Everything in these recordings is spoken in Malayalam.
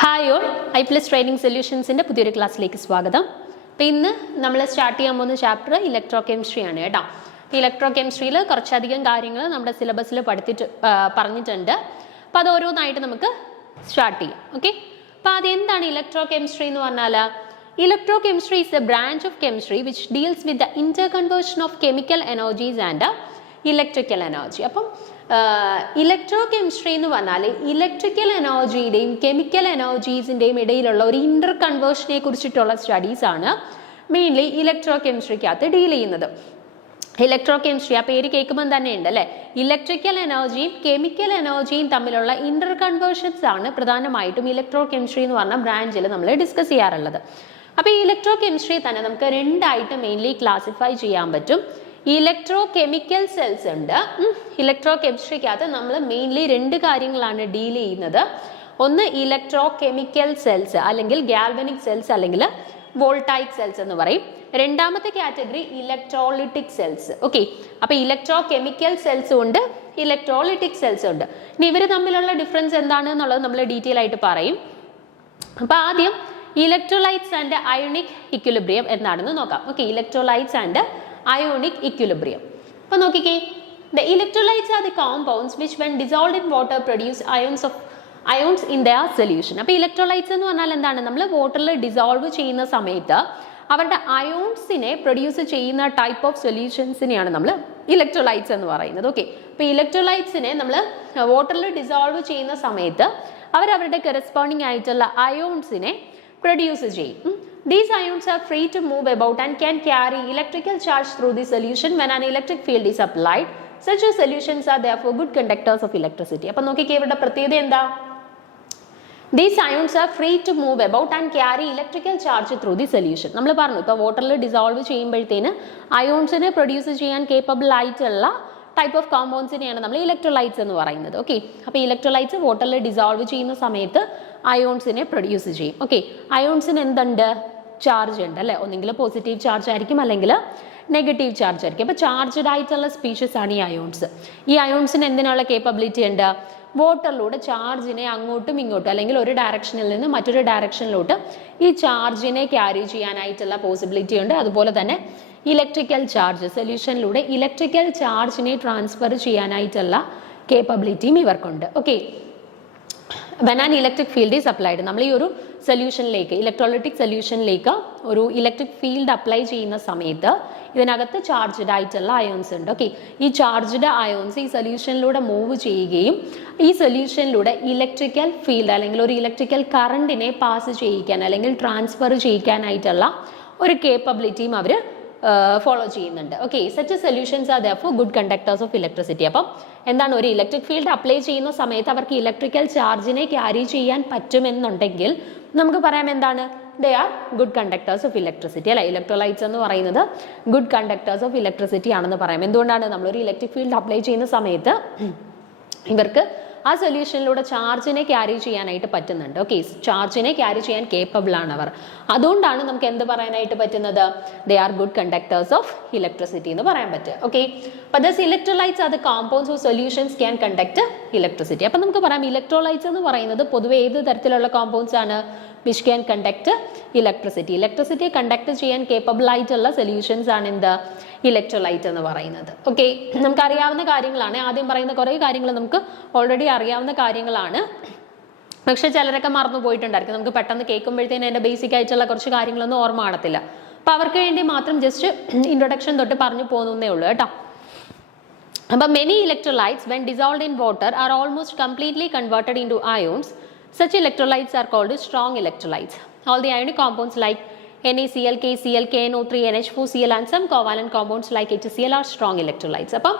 Hi all I Plus Training സൊല്യൂഷൻസിൻ്റെ പുതിയൊരു ക്ലാസ്സിലേക്ക് സ്വാഗതം. അപ്പോൾ ഇന്ന് നമ്മൾ സ്റ്റാർട്ട് ചെയ്യാൻ പോകുന്ന ചാപ്റ്റർ ഇലക്ട്രോ കെമിസ്ട്രി ആണ് കേട്ടോ. ഇലക്ട്രോ കെമിസ്ട്രിയിൽ കുറച്ചധികം കാര്യങ്ങൾ നമ്മുടെ സിലബസിൽ പറഞ്ഞിട്ടുണ്ട്. അപ്പോൾ അത് ഓരോന്നായിട്ട് നമുക്ക് സ്റ്റാർട്ട് ചെയ്യാം. ഓക്കെ, അപ്പോൾ അതെന്താണ് ഇലക്ട്രോ കെമിസ്ട്രി എന്ന് പറഞ്ഞാൽ? Electro chemistry is A branch of chemistry which deals with the Inter conversion of chemical energies and electrical energy. അപ്പം ഇലക്ട്രോ കെമിസ്ട്രി എന്ന് പറഞ്ഞാൽ ഇലക്ട്രിക്കൽ എനർജിയുടെയും കെമിക്കൽ എനർജീസിൻ്റെയും ഇടയിലുള്ള ഒരു ഇന്റർ കൺവേർഷനെ കുറിച്ചിട്ടുള്ള സ്റ്റഡീസാണ് മെയിൻലി ഇലക്ട്രോ കെമിസ്ട്രിക്കകത്ത് ഡീൽ ചെയ്യുന്നത്. ഇലക്ട്രോ കെമിസ്ട്രി ആ പേര് കേൾക്കുമ്പോൾ തന്നെ ഉണ്ട് അല്ലേ. ഇലക്ട്രിക്കൽ എനർജിയും കെമിക്കൽ എനർജിയും തമ്മിലുള്ള ഇന്റർ കൺവേർഷൻസ് ആണ് പ്രധാനമായിട്ടും ഇലക്ട്രോ കെമിസ്ട്രി എന്ന് പറഞ്ഞ ബ്രാഞ്ചിൽ നമ്മൾ ഡിസ്കസ് ചെയ്യാറുള്ളത്. അപ്പോൾ ഈ ഇലക്ട്രോ കെമിസ്ട്രി തന്നെ നമുക്ക് രണ്ടായിട്ട് മെയിൻലി ക്ലാസിഫൈ ചെയ്യാൻ പറ്റും. ഇലക്ട്രോ കെമിക്കൽ സെൽസ് ഉണ്ട്. ഇലക്ട്രോ കെമിസ്ട്രിക്കകത്ത് നമ്മൾ മെയിൻലി രണ്ട് കാര്യങ്ങളാണ് ഡീൽ ചെയ്യുന്നത്. ഒന്ന് ഇലക്ട്രോ കെമിക്കൽ സെൽസ് അല്ലെങ്കിൽ ഗാൽവനിക് സെൽസ് അല്ലെങ്കിൽ വോൾട്ടൈക് സെൽസ് എന്ന് പറയും. രണ്ടാമത്തെ കാറ്റഗറി ഇലക്ട്രോളിറ്റിക് സെൽസ്. ഓക്കെ, അപ്പൊ ഇലക്ട്രോ കെമിക്കൽ സെൽസും ഉണ്ട്, ഇലക്ട്രോളിറ്റിക് സെൽസും ഉണ്ട്. ഇനി ഇവർ തമ്മിലുള്ള ഡിഫറൻസ് എന്താണ് എന്നുള്ളത് നമ്മൾ ഡീറ്റെയിൽ ആയിട്ട് പറയും. അപ്പൊ ആദ്യം ഇലക്ട്രോലൈറ്റ്സ് ആൻഡ് അയോണിക് ഇക്വിലിബ്രിയം എന്താണെന്ന് നോക്കാം. Okay, electrolytes and ionic equilibrium. അപ്പോൾ നോക്കിക്കേ, the electrolytes are the compounds which when dissolved in water produce ions in their solution. അപ്പോൾ ഇലക്ട്രോലൈറ്റ്സ് എന്ന് പറഞ്ഞാൽ എന്താണ്? നമ്മൾ വാട്ടറിൽ ഡിസോൾവ് ചെയ്യുന്ന സമയത്ത് അവരുടെ അയോൺസിനെ പ്രൊഡ്യൂസ് ചെയ്യുന്ന ടൈപ്പ് ഓഫ് സൊല്യൂഷൻസിനെയാണ് നമ്മൾ ഇലക്ട്രോലൈറ്റ്സ് എന്ന് പറയുന്നത്. ഓക്കെ, അപ്പോൾ ഇലക്ട്രോലൈറ്റ്സിനെ നമ്മൾ വാട്ടറിൽ ഡിസോൾവ് ചെയ്യുന്ന സമയത്ത് അവരവരുടെ കറസ്പോണ്ടിങ് ആയിട്ടുള്ള അയോൺസിനെ പ്രൊഡ്യൂസ് ചെയ്യും. These ions are free to move about and can carry electrical charge through the solution when an electric field is applied. Such solutions are therefore good conductors of electricity. അപ്പോൾ നോക്കിക്കേ, ഇവരുടെ പ്രത്യേകത എന്താ? These ions are free to move about and carry electrical charge through the solution. നമ്മൾ പറഞ്ഞു, ഇപ്പോൾ വാട്ടറിൽ ഡിസോൾവ് ചെയ്യുമ്പോഴത്തേന് അയോൺസിനെ പ്രൊഡ്യൂസ് ചെയ്യാൻ കേപ്പബിൾ ആയിട്ടുള്ള ടൈപ്പ് ഓഫ് കോമ്പൗണ്ട്സിനെയാണ് നമ്മൾ ഇലക്ട്രോലൈറ്റ്സ് എന്ന് പറയുന്നത്. ഓക്കെ, അപ്പോൾ ഇലക്ട്രോലൈറ്റ്സ് വാട്ടറിൽ ഡിസോൾവ് ചെയ്യുന്ന സമയത്ത് അയോൺസിനെ പ്രൊഡ്യൂസ് ചെയ്യും. ഓക്കെ, അയോൺസിന് എന്തുണ്ട്? ചാർജ് ഉണ്ട് അല്ലേ. ഒന്നെങ്കിൽ പോസിറ്റീവ് ചാർജ് ആയിരിക്കും അല്ലെങ്കിൽ നെഗറ്റീവ് ചാർജ് ആയിരിക്കും. അപ്പോൾ ചാർജ്ഡ് ആയിട്ടുള്ള സ്പീഷീസ് ആണ് ഈ അയോൺസ്. ഈ അയോൺസിന് എന്തിനുള്ള കേപ്പബിലിറ്റി ഉണ്ട്? വാട്ടറിലൂടെ ചാർജിനെ അങ്ങോട്ടും ഇങ്ങോട്ടും അല്ലെങ്കിൽ ഒരു ഡയറക്ഷനിൽ നിന്ന് മറ്റൊരു ഡയറക്ഷനിലോട്ട് ഈ ചാർജിനെ ക്യാരി ചെയ്യാനായിട്ടുള്ള പോസിബിലിറ്റി ഉണ്ട്. അതുപോലെ തന്നെ ഇലക്ട്രിക്കൽ ചാർജ് സൊല്യൂഷനിലൂടെ ഇലക്ട്രിക്കൽ ചാർജിനെ ട്രാൻസ്ഫർ ചെയ്യാനായിട്ടുള്ള കേപ്പബിലിറ്റിയും ഇവർക്കുണ്ട്. Okay, when an electric field is applied, നമ്മൾ ഈ ഒരു സൊല്യൂഷനിലേക്ക് ഇലക്ട്രോലൈറ്റിക് സൊല്യൂഷനിലേക്ക് ഒരു ഇലക്ട്രിക് ഫീൽഡ് അപ്ലൈ ചെയ്യുന്ന സമയത്ത് ഇതിനകത്ത് ചാർജ്ഡ് ആയിട്ടുള്ള അയോൺസ് ഉണ്ട്. ഓക്കെ, ഈ ചാർജ്ഡ് അയോൺസ് ഈ സൊല്യൂഷനിലൂടെ മൂവ് ചെയ്യുകയും ഈ സൊല്യൂഷനിലൂടെ ഇലക്ട്രിക്കൽ ഫീൽഡ് അല്ലെങ്കിൽ ഒരു ഇലക്ട്രിക്കൽ കറണ്ടിനെ പാസ് ചെയ്യിക്കാൻ അല്ലെങ്കിൽ ട്രാൻസ്ഫർ ചെയ്യിക്കാനായിട്ടുള്ള ഒരു കേപ്പബിലിറ്റിയും അവർ ഫോളോ ചെയ്യുന്നുണ്ട്. Okay, such solutions are therefore good conductors of electricity. അപ്പം എന്താണ്? ഒരു ഇലക്ട്രിക് ഫീൽഡ് അപ്ലൈ ചെയ്യുന്ന സമയത്ത് അവർക്ക് ഇലക്ട്രിക്കൽ ചാർജിനെ ക്യാരി ചെയ്യാൻ പറ്റുമെന്നുണ്ടെങ്കിൽ നമുക്ക് പറയാം എന്താണ്? ദേ are good conductors of electricity അല്ലെ. ഇലക്ട്രോലൈറ്റ്സ് എന്ന് പറയുന്നത് ഗുഡ് കണ്ടക്ടേഴ്സ് ഓഫ് ഇലക്ട്രിസിറ്റി ആണെന്ന് പറയാം. എന്തുകൊണ്ടാണ്? നമ്മളൊരു ഇലക്ട്രിക് ഫീൽഡ് അപ്ലൈ ചെയ്യുന്ന സമയത്ത് ഇവർക്ക് ആ സൊല്യൂഷനിലൂടെ ചാർജിനെ ക്യാരി ചെയ്യാനായിട്ട് പറ്റുന്നുണ്ട്. ഓക്കെ, ചാർജിനെ ക്യാരി ചെയ്യാൻ കേപ്പബിൾ ആണ് അവർ. അതുകൊണ്ടാണ് നമുക്ക് എന്ത് പറയാനായിട്ട് പറ്റുന്നത്? They are good conductors of electricity എന്ന് പറയാൻ പറ്റുക. ഓക്കെ, അപ്പോൾ thus electrolytes are the compounds of solutions can conduct electricity. അപ്പം നമുക്ക് പറയാം ഇലക്ട്രോലൈറ്റ്സ് എന്ന് പറയുന്നത് പൊതുവെ ഏത് തരത്തിലുള്ള കോമ്പൗണ്ട്സ് ആണ്? Which can conduct electricity. Electricity conduct ചെയ്യാൻ കേപ്പബിൾ ആയിട്ടുള്ള സൊല്യൂഷൻസ് ആണ് എന്ത്? ഇലക്ട്രോലൈറ്റ് എന്ന് പറയുന്നത്. ഓക്കെ, നമുക്ക് അറിയാവുന്ന കാര്യങ്ങളാണ്. ആദ്യം പറയുന്ന കുറേ കാര്യങ്ങൾ നമുക്ക് ഓൾറെഡി അറിയാവുന്ന കാര്യങ്ങളാണ്. പക്ഷെ ചിലരൊക്കെ മറന്നു പോയിട്ടുണ്ടായിരിക്കും. നമുക്ക് പെട്ടെന്ന് കേൾക്കുമ്പോഴത്തേനും അതിൻ്റെ ബേസിക് ആയിട്ടുള്ള കുറച്ച് കാര്യങ്ങളൊന്നും ഓർമ്മ കാണത്തില്ല. അപ്പം അവർക്ക് വേണ്ടി മാത്രം ജസ്റ്റ് ഇൻട്രൊഡക്ഷൻ തൊട്ട് പറഞ്ഞു പോകുന്നേ ഉള്ളൂ കേട്ടോ. അപ്പം many electrolytes when dissolved in water are almost completely converted into ions. Such electrolytes are called strong electrolytes. All the ionic compounds like NaCl, KCl, KNO3, NH4Cl and some covalent compounds like HCl are strong electrolytes. അപ്പം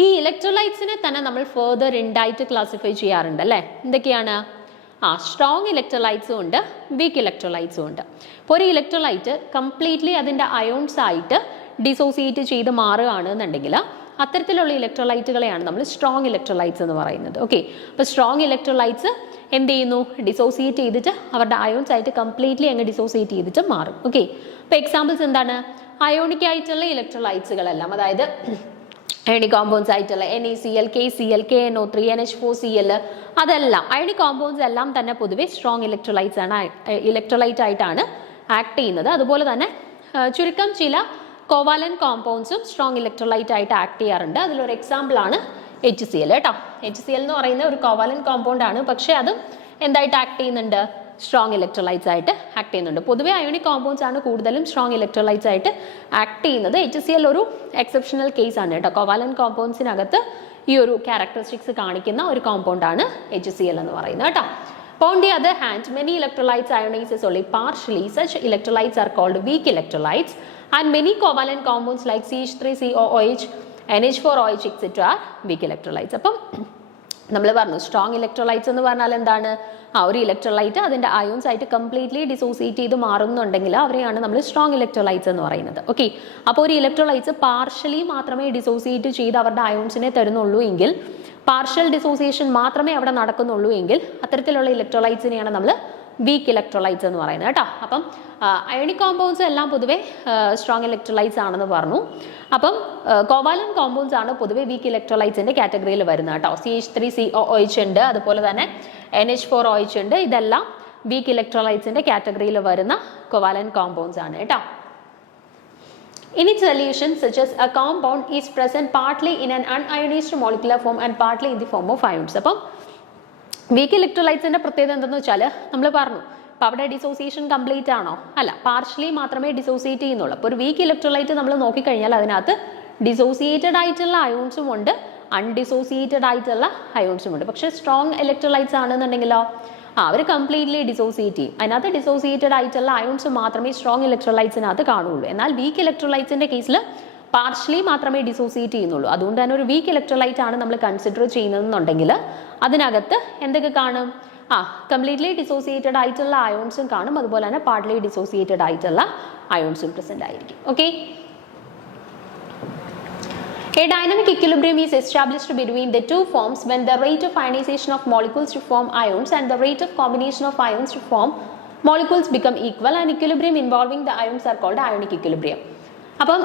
ഈ ഇലക്ട്രോലൈറ്റ്സിനെ തന്നെ നമ്മൾ ഫർദർ രണ്ടായിട്ട് ക്ലാസിഫൈ ചെയ്യാറുണ്ട് അല്ലേ. എന്തൊക്കെയാണ്? സ്ട്രോങ് ഇലക്ട്രോലൈറ്റ്സും ഉണ്ട്, വീക്ക് ഇലക്ട്രോലൈറ്റ്സും ഉണ്ട്. ഇപ്പോൾ ഒരു ഇലക്ട്രോലൈറ്റ് കംപ്ലീറ്റ്ലി അതിൻ്റെ അയോൺസ് ആയിട്ട് ഡിസോസിയേറ്റ് ചെയ്ത് മാറുകയാണെന്നുണ്ടെങ്കിൽ അത്തരത്തിലുള്ള ഇലക്ട്രോലൈറ്റുകളെയാണ് നമ്മൾ സ്ട്രോങ് ഇലക്ട്രോലൈറ്റ്സ് എന്ന് പറയുന്നത്. ഓക്കെ, അപ്പോൾ സ്ട്രോങ് ഇലക്ട്രോലൈറ്റ്സ് എന്ത് ചെയ്യുന്നു? ഡിസോസിയേറ്റ് ചെയ്തിട്ട് അവരുടെ അയോൺസ് ആയിട്ട് കംപ്ലീറ്റ്ലി അങ്ങ് ഡിസോസിയേറ്റ് ചെയ്തിട്ട് മാറും. ഓക്കെ, അപ്പോൾ എക്സാമ്പിൾസ് എന്താണ്? അയോണിക് ആയിട്ടുള്ള ഇലക്ട്രോലൈറ്റ്സുകളെല്ലാം, അതായത് അയോണിക് കോമ്പൗണ്ട്സ് ആയിട്ടുള്ള NaCl, KCl, KNO3, NH4Cl, അതെല്ലാം അയോണിക് കോമ്പൗണ്ട്സ് എല്ലാം തന്നെ പൊതുവെ സ്ട്രോങ് ഇലക്ട്രോലൈറ്റ് ആയിട്ടാണ് ആക്ട് ചെയ്യുന്നത്. അതുപോലെ തന്നെ ചുരുക്കം ചില കോവാലന്റ് കോമ്പൗണ്ട്സും സ്ട്രോങ് ഇലക്ട്രോലൈറ്റ് ആയിട്ട് ആക്ട് ചെയ്യാറുണ്ട്. അതിലൊരു എക്സാമ്പിൾ ആണ് HCl കേട്ടോ. HCl എന്ന് പറയുന്ന ഒരു കോവാലന്റ് കോമ്പൗണ്ട് ആണ്, പക്ഷേ അത് എന്തായിട്ട് ആക്ട് ചെയ്യുന്നുണ്ട്? സ്ട്രോങ് ഇലക്ട്രോലൈറ്റ്സ് ആയിട്ട് ആക്ട് ചെയ്യുന്നുണ്ട്. പൊതുവെ അയോണിക് കോമ്പൗണ്ട്സ് ആണ് കൂടുതലും സ്ട്രോങ് ഇലക്ട്രോലൈറ്റ്സ് ആയിട്ട് ആക്ട് ചെയ്യുന്നത്. HCl ഒരു എക്സെപ്ഷണൽ കേസ് ആണ് കേട്ടോ. കോവാലന്റ് കോമ്പൗണ്ട്സിനകത്ത് ഈ ഒരു ക്യാരക്ടറിസ്റ്റിക്സ് കാണിക്കുന്ന ഒരു കോമ്പൗണ്ട് ആണ് HCl എന്ന് പറയുന്നത് കേട്ടോ. On the other hand, many electrolytes ionizes only partially. Such electrolytes are called weak electrolytes, and many covalent compounds like CH3COOH, NH4OH, etc. are weak electrolytes. അപ്പം നമ്മൾ പറഞ്ഞു സ്ട്രോങ് ഇലക്ട്രോലൈറ്റ്സ് എന്ന് പറഞ്ഞാൽ എന്താണ്? ഒരു ഇലക്ട്രോലൈറ്റ് അതിൻ്റെ അയോൺസ് ആയിട്ട് കംപ്ലീറ്റ്ലി ഡിസോസിയേറ്റ് ചെയ്ത് മാറുന്നുണ്ടെങ്കിൽ അവരെയാണ് നമ്മൾ സ്ട്രോങ് ഇലക്ട്രോലൈറ്റ്സ് എന്ന് പറയുന്നത്. ഓക്കെ, അപ്പോൾ ഒരു ഇലക്ട്രോലൈറ്റ്സ് പാർഷ്യലി മാത്രമേ ഡിസോസിയേറ്റ് ചെയ്ത് അവരുടെ അയോൺസിനെ തരുന്നുള്ളൂ എങ്കിൽ, പാർഷ്യൽ ഡിസോസിയേഷൻ മാത്രമേ അവിടെ നടക്കുന്നുള്ളൂ എങ്കിൽ അത്തരത്തിലുള്ള ഇലക്ട്രോലൈറ്റ്സിനെയാണ് നമ്മൾ വീക്ക് ഇലക്ട്രോലൈറ്റ്സ് എന്ന് പറയുന്നത് കേട്ടോ. അപ്പം അയോണിക് കോമ്പൗണ്ട്സ് എല്ലാം പൊതുവെ സ്ട്രോങ് ഇലക്ട്രോലൈറ്റ്സ് ആണെന്ന് പറഞ്ഞു. അപ്പം കോവാലന്റ് കോമ്പൗണ്ട്സ് ആണ് പൊതുവെ വീക്ക് ഇലക്ട്രോലൈറ്റ്സിന്റെ കാറ്റഗറിയിൽ വരുന്നത് കേട്ടോ. CH3COOH ഉണ്ട്, അതുപോലെ തന്നെ NH4OH ഉണ്ട്. ഇതെല്ലാം വീക്ക് ഇലക്ട്രോലൈറ്റ്സിന്റെ കാറ്റഗറിയിൽ വരുന്ന കോവാലന്റ് കോമ്പൗണ്ട്സ് ആണ് കേട്ടോ. In its solution, such as a compound is present partly in an unionized molecular form and partly in the form of ions. അപ്പം വീക്ക് ഇലക്ട്രോലൈറ്റ്സിന്റെ പ്രത്യേകത എന്തെന്ന് വെച്ചാൽ നമ്മൾ പറഞ്ഞു, അപ്പോൾ അവിടെ ഡിസോസിയേഷൻ കംപ്ലീറ്റ് ആണോ? അല്ല, പാർഷ്യലി മാത്രമേ ഡിസോസിയേറ്റ് ചെയ്യുന്നുള്ളൂ. അപ്പോൾ ഒരു വീക്ക് ഇലക്ട്രോലൈറ്റ് നമ്മൾ നോക്കിക്കഴിഞ്ഞാൽ അതിനകത്ത് ഡിസോസിയേറ്റഡ് ആയിട്ടുള്ള അയോൺസും ഉണ്ട്, അൺഡിസോസിയേറ്റഡ് ആയിട്ടുള്ള അയോൺസും ഉണ്ട്. പക്ഷേ സ്ട്രോങ് ഇലക്ട്രോലൈറ്റ്സ് ആണെന്നുണ്ടെങ്കിലോ അവർ കംപ്ലീറ്റ്ലി ഡിസോസിയേറ്റ് ചെയ്യും. അതിനകത്ത് ഡിസോസിയേറ്റഡ് ആയിട്ടുള്ള അയോൺസ് മാത്രമേ സ്ട്രോങ് ഇലക്ട്രോലൈറ്റ്സിനകത്ത് കാണുള്ളൂ. എന്നാൽ വീക്ക് ഇലക്ട്രോലൈറ്റ്സിന്റെ കേസിൽ പാർഷ്യലി മാത്രമേ ഡിസോസിയേറ്റ് ചെയ്യുന്നുള്ളൂ. അതുകൊണ്ട് തന്നെ ഒരു വീക്ക് ഇലക്ട്രോലൈറ്റ് ആണ് നമ്മൾ കൺസിഡർ ചെയ്യുന്നതെന്നുണ്ടെങ്കിൽ അതിനകത്ത് എന്തൊക്കെ കാണും? കംപ്ലീറ്റ്ലി ഡിസോസിയേറ്റഡ് ആയിട്ടുള്ള അയോൺസും കാണും, അതുപോലെ തന്നെ പാർട്ട്ലി ഡിസോസിയേറ്റഡ് ആയിട്ടുള്ള അയോൺസും പ്രസന്റ് ആയിരിക്കും. Okay, a dynamic equilibrium is established between the two forms when the rate of ionization of molecules to form ions and the rate of combination of ions to form molecules become equal, and equilibrium involving the ions are called ionic equilibrium. അപ്പം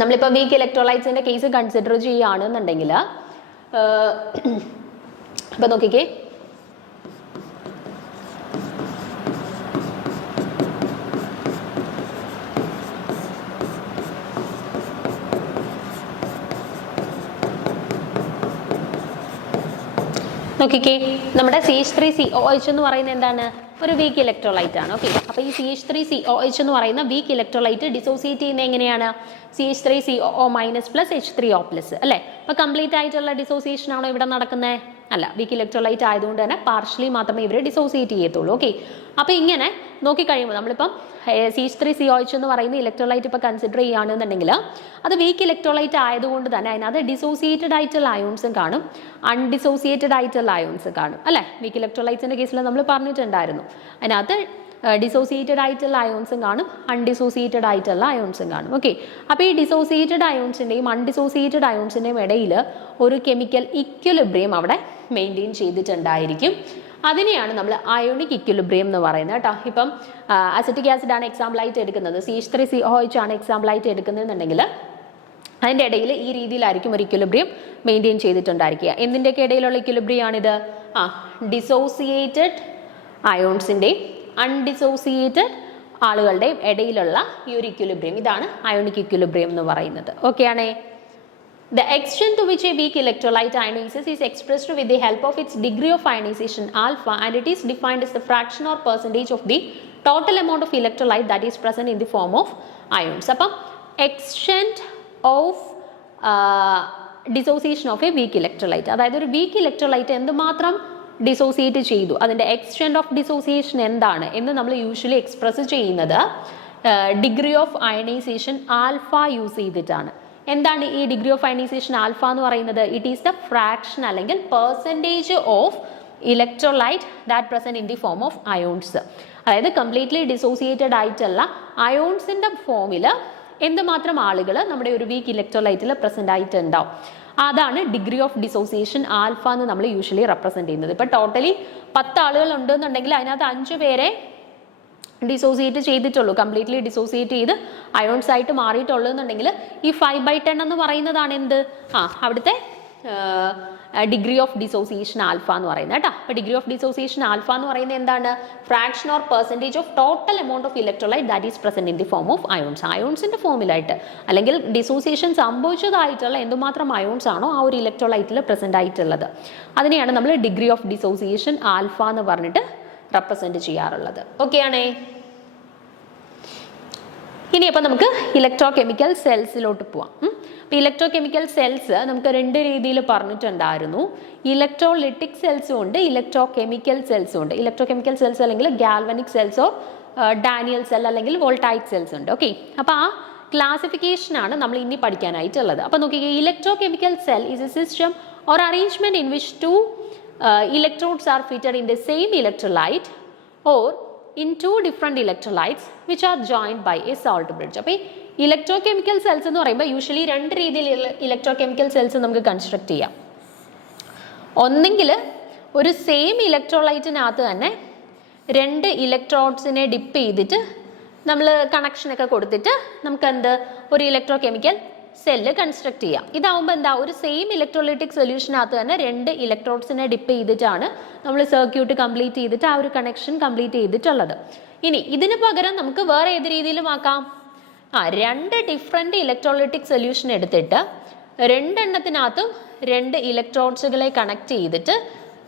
നമ്മളിപ്പോൾ വീക്ക് ഇലക്ട്രോലൈറ്റ്സിന്റെ കേസ് കൺസിഡർ ചെയ്യുകയാണെന്നുണ്ടെങ്കിൽ അപ്പം നോക്കിക്കേ, നോക്കിക്കേ, നമ്മുടെ CH3COOH എന്ന് പറയുന്നത് എന്താണ്? ഒരു വീക്ക് ഇലക്ട്രോലൈറ്റ് ആണ്. ഓക്കെ, അപ്പോൾ ഈ CH3COOH എന്ന് പറയുന്ന വീക്ക് ഇലക്ട്രോലൈറ്റ് ഡിസോസിയേറ്റ് ചെയ്യുന്നത് എങ്ങനെയാണ്? CH3COO- H3O+, അല്ലേ? അപ്പോൾ കംപ്ലീറ്റ് ആയിട്ടുള്ള ഡിസോസിയേഷൻ ആണോ ഇവിടെ നടക്കുന്നത്? അല്ല, വീക്ക് ഇലക്ട്രോലൈറ്റ് ആയതുകൊണ്ട് തന്നെ പാർഷ്യലി മാത്രമേ ഇവർ ഡിസോസിയേറ്റ് ചെയ്യത്തുള്ളൂ. ഓക്കെ, അപ്പോൾ ഇങ്ങനെ നോക്കിക്കഴിയുമ്പോൾ നമ്മളിപ്പം CH3COOH എന്ന് പറയുന്ന ഇലക്ട്രോലൈറ്റ് ഇപ്പോൾ കൺസിഡർ ചെയ്യുകയാണെന്നുണ്ടെങ്കിൽ അത് വീക്ക് ഇലക്ട്രോലൈറ്റ് ആയതുകൊണ്ട് തന്നെ അതിനകത്ത് ഡിസോസിയേറ്റഡ് ആയിട്ടുള്ള അയോൺസും കാണും, അൺഡിസോസിയേറ്റഡ് ആയിട്ടുള്ള അയോൺസും കാണും, അല്ലേ? വീക്ക് ഇലക്ട്രോലൈറ്റ്സിന്റെ കേസിൽ നമ്മൾ പറഞ്ഞിട്ടുണ്ടായിരുന്നു, അതിനകത്ത് ഡിസോസിയേറ്റഡ് ആയിട്ടുള്ള അയോൺസും കാണും, അൺഡിസോസിയേറ്റഡ് ആയിട്ടുള്ള അയോൺസും കാണും. ഓക്കെ, അപ്പോൾ ഈ ഡിസോസിയേറ്റഡ് അയോൺസിൻ്റെയും അൺഡിസോസിയേറ്റഡ് അയോൺസിൻ്റെയും ഇടയിൽ ഒരു കെമിക്കൽ ഇക്വിലിബ്രിയം അവിടെ മെയിൻറ്റെയിൻ ചെയ്തിട്ടുണ്ടായിരിക്കും. അതിനെയാണ് നമ്മൾ അയോണിക് ഇക്വിലിബ്രിയം എന്ന് പറയുന്നത് കേട്ടോ. ഇപ്പം അസറ്റിക് ആസിഡ് ആണ് എക്സാമ്പിൾ ആയിട്ട് എടുക്കുന്നത്, CH3COOH ആണ് എക്സാമ്പിൾ ആയിട്ട് എടുക്കുന്നതെന്നുണ്ടെങ്കിൽ അതിൻ്റെ ഇടയിൽ ഈ രീതിയിലായിരിക്കും ഒരു ഇക്വിലിബ്രിയം മെയിൻറ്റെയിൻ ചെയ്തിട്ടുണ്ടായിരിക്കുക. എന്തിൻ്റെയൊക്കെ ഇടയിലുള്ള ഇക്വിലിബ്രിയം ആണിത്? ഡിസോസിയേറ്റഡ് അയോൺസിൻ്റെയും അൺഡിസോസിയേറ്റഡ് ആളുകളുടെയും ഇടയിലുള്ള ഈ ഒരു ഇക്വിലിബ്രിയം, ഇതാണ് അയോണിക് ഇക്വിലിബ്രിയം എന്ന് പറയുന്നത്. ഓക്കെ ആണേ? The extent to which a weak electrolyte ionizes is expressed with the help of its degree of ionization alpha, and it is defined as the fraction or percentage of the total amount of electrolyte that is present in the form of ions. അപ്പം extent of dissociation of a weak electrolyte, അതായത് ഒരു വീക്ക് ഇലക്ട്രോലൈറ്റ് എന്തുമാത്രം ഡിസോസിയേറ്റ് ചെയ്തു, അതിൻ്റെ എക്സ്റ്റെൻറ്റ് ഓഫ് ഡിസോസിയേഷൻ എന്താണ് എന്ന് നമ്മൾ യൂഷ്വലി എക്സ്പ്രസ് ചെയ്യുന്നത് degree of ionisation alpha use ചെയ്തിട്ടാണ്. എന്താണ് ഈ ഡിഗ്രി ഓഫ് അയണൈസേഷൻ ആൽഫ എന്ന് പറയുന്നത്? ഇറ്റ് ഈസ് ദ ഫ്രാക്ഷൻ അല്ലെങ്കിൽ percentage of electrolyte that present in the form of ions. അതായത് കംപ്ലീറ്റ്ലി ഡിസോസിയേറ്റഡ് ആയിട്ടുള്ള അയോൺസിൻ്റെ ഫോമിൽ എന്തുമാത്രം ആളുകൾ നമ്മുടെ ഒരു വീക്ക് ഇലക്ട്രോലൈറ്റിൽ പ്രസന്റ് ആയിട്ടുണ്ടാവും, അതാണ് ഡിഗ്രി ഓഫ് ഡിസോസിയേഷൻ ആൽഫ എന്ന് നമ്മൾ യൂഷ്വലി റെപ്രസെന്റ് ചെയ്യുന്നത്. ഇപ്പം ടോട്ടലി 10 ആളുകൾ ഉണ്ടെന്നുണ്ടെങ്കിൽ അതിനകത്ത് 5 പേരെ ഡിസോസിയേറ്റ് ചെയ്തിട്ടുള്ളൂ, കംപ്ലീറ്റ്ലി ഡിസോസിയേറ്റ് ചെയ്ത് അയോൺസ് ആയിട്ട് മാറിയിട്ടുള്ളൂ എന്നുണ്ടെങ്കിൽ ഈ 5/10 എന്ന് പറയുന്നതാണ് എന്ത്, അവിടുത്തെ ഡിഗ്രി ഓഫ് ഡിസോസിയേഷൻ ആൽഫ എന്ന് പറയുന്നത് കേട്ടോ. അപ്പോൾ ഡിഗ്രി ഓഫ് ഡിസോസിയേഷൻ ആൽഫ എന്ന് പറയുന്നത് എന്താണ്, fraction or percentage of total amount of electrolyte that is present in the form of ions. അയോൺസിന്റെ ഫോമിലായിട്ട് അല്ലെങ്കിൽ ഡിസോസിയേഷൻ സംഭവിച്ചതായിട്ടുള്ള എന്തുമാത്രം അയോൺസ് ആണോ ആ ഒരു ഇലക്ട്രോലൈറ്റിൽ പ്രസന്റ് ആയിട്ടുള്ളത്, അതിനെയാണ് നമ്മൾ ഡിഗ്രി ഓഫ് ഡിസോസിയേഷൻ ആൽഫ എന്ന് പറഞ്ഞിട്ട് റെപ്രസെന്റ് ചെയ്യാറുള്ളത്. ഓക്കെ ആണേ. ഇനി അപ്പോൾ നമുക്ക് ഇലക്ട്രോ കെമിക്കൽ സെൽസിലോട്ട് പോവാം. അപ്പോൾ ഇലക്ട്രോ കെമിക്കൽ സെൽസ് നമുക്ക് 2 രീതിയിൽ പറഞ്ഞിട്ടുണ്ടായിരുന്നു. ഇലക്ട്രോലിറ്റിക് സെൽസും ഉണ്ട്, ഇലക്ട്രോ കെമിക്കൽ സെൽസും ഉണ്ട്. ഇലക്ട്രോ കെമിക്കൽ സെൽസ് അല്ലെങ്കിൽ ഗാൽവനിക് സെൽസോ ഡാനിയൽ സെൽ അല്ലെങ്കിൽ വോൾട്ടായിക് സെൽസ് ഉണ്ട്. ഓക്കെ, അപ്പോൾ ആ ക്ലാസിഫിക്കേഷനാണ് നമ്മൾ ഇനി പഠിക്കാനായിട്ടുള്ളത്. അപ്പോൾ നോക്കിക്കേ, electro chemical cell is A system or arrangement in which 2 electrodes are fitted in the same electrolyte or in 2 different electrolytes which are joined by a salt bridge. അപ്പോൾ ഈ ഇലക്ട്രോകെമിക്കൽ സെൽസ് എന്ന് പറയുമ്പോൾ യൂഷ്വലി 2 രീതിയിൽ ഇലക്ട്രോകെമിക്കൽ സെൽസ് നമുക്ക് കൺസ്ട്രക്ട് ചെയ്യാം. ഒന്നെങ്കിൽ ഒരു സെയിം ഇലക്ട്രോലൈറ്റിനകത്ത് തന്നെ 2 ഇലക്ട്രോഡ്സിനെ ഡിപ്പ് ചെയ്തിട്ട് നമ്മൾ കണക്ഷനൊക്കെ കൊടുത്തിട്ട് നമുക്ക് എന്ത് ഒരു ഇലക്ട്രോകെമിക്കൽ സെല്ല് കൺസ്ട്രക്ട് ചെയ്യാം. ഇതാവുമ്പോൾ എന്താ, ഒരു സെയിം ഇലക്ട്രോലൈറ്റിക് സൊല്യൂഷനകത്ത് തന്നെ 2 ഇലക്ട്രോഡ്സിനെ ഡിപ്പ് ചെയ്തിട്ടാണ് നമ്മൾ സർക്യൂട്ട് കംപ്ലീറ്റ് ചെയ്തിട്ട് ആ ഒരു കണക്ഷൻ കംപ്ലീറ്റ് ചെയ്തിട്ടുള്ളത്. ഇനി ഇതിന് പകരം നമുക്ക് വേറെ ഏത് രീതിയിലും ആക്കാം. 2 ഡിഫറെൻറ്റ് ഇലക്ട്രോലൈറ്റിക് സൊല്യൂഷൻ എടുത്തിട്ട് 2 എണ്ണത്തിനകത്തും 2 ഇലക്ട്രോഡ്സുകളെ കണക്ട് ചെയ്തിട്ട്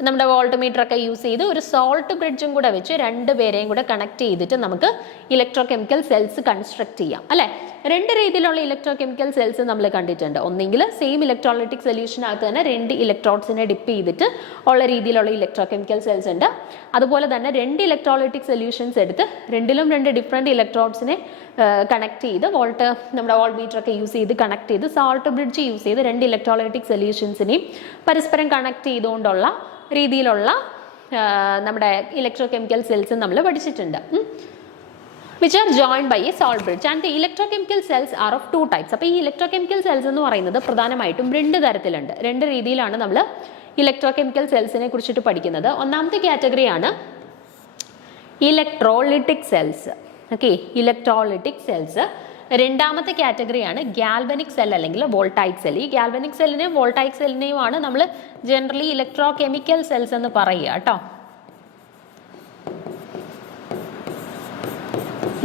നമ്മുടെ വോൾട്ട്മീറ്റർ ഒക്കെ യൂസ് ചെയ്ത് ഒരു സോൾട്ട് ബ്രിഡ്ജും കൂടെ വെച്ച് 2 പേരെയും കൂടെ കണക്ട് ചെയ്തിട്ട് നമുക്ക് ഇലക്ട്രോ കെമിക്കൽ സെൽസ് കൺസ്ട്രക്ട് ചെയ്യാം അല്ലേ. 2 രീതിയിലുള്ള ഇലക്ട്രോ കെമിക്കൽ സെൽസ് നമ്മൾ കണ്ടിട്ടുണ്ട്. ഒന്നെങ്കിൽ സെയിം ഇലക്ട്രോലൈറ്റിക് സൊല്യൂഷനകത്ത് തന്നെ 2 ഇലക്ട്രോഡ്സിനെ ഡിപ്പ് ചെയ്തിട്ട് ഉള്ള രീതിയിലുള്ള ഇലക്ട്രോ കെമിക്കൽ സെൽസ് ഉണ്ട്. അതുപോലെ തന്നെ 2 ഇലക്ട്രോലൈറ്റിക് സൊല്യൂഷൻസ് എടുത്ത് 2 ഡിഫറെൻറ്റ് ഇലക്ട്രോഡ്സിനെ കണക്ട് ചെയ്ത് നമ്മുടെ വോൾട്ട്മീറ്റർ ഒക്കെ യൂസ് ചെയ്ത് കണക്ട് ചെയ്ത് സോൾട്ട് ബ്രിഡ്ജ് യൂസ് ചെയ്ത് 2 ഇലക്ട്രോലൈറ്റിക് സൊല്യൂഷൻസിനെയും പരസ്പരം കണക്ട് ചെയ്തുകൊണ്ടുള്ള രീതിയിലുള്ള നമ്മുടെ ഇലക്ട്രോ കെമിക്കൽ സെൽസ് നമ്മൾ പഠിച്ചിട്ടുണ്ട്. which are joined by a salt bridge and the electrochemical cells are of 2 types. അപ്പോൾ ഈ ഇലക്ട്രോകെമിക്കൽ സെൽസ് എന്ന് പറയുന്നത് പ്രധാനമായിട്ടും 2 തരത്തിലുണ്ട്. 2 രീതിയിലാണ് നമ്മൾ ഇലക്ട്രോകെമിക്കൽ സെൽസിനെ കുറിച്ചിട്ട് പഠിക്കുന്നത്. ഒന്നാമത്തെ കാറ്റഗറിയാണ് electrolytic cells. Okay, electrolytic cells. രണ്ടാമത്തെ കാറ്റഗറിയാണ് ഗാൽവനിക് സെൽ അല്ലെങ്കിൽ വോൾട്ടായിക് സെൽ. ഈ ഗാൽവനിക് സെല്ലിനെയും വോൾട്ടായിക് സെല്ലിനെയും ആണ് നമ്മൾ ജനറലി ഇലക്ട്രോകെമിക്കൽ സെൽസ് എന്ന് പറയുക കേട്ടോ.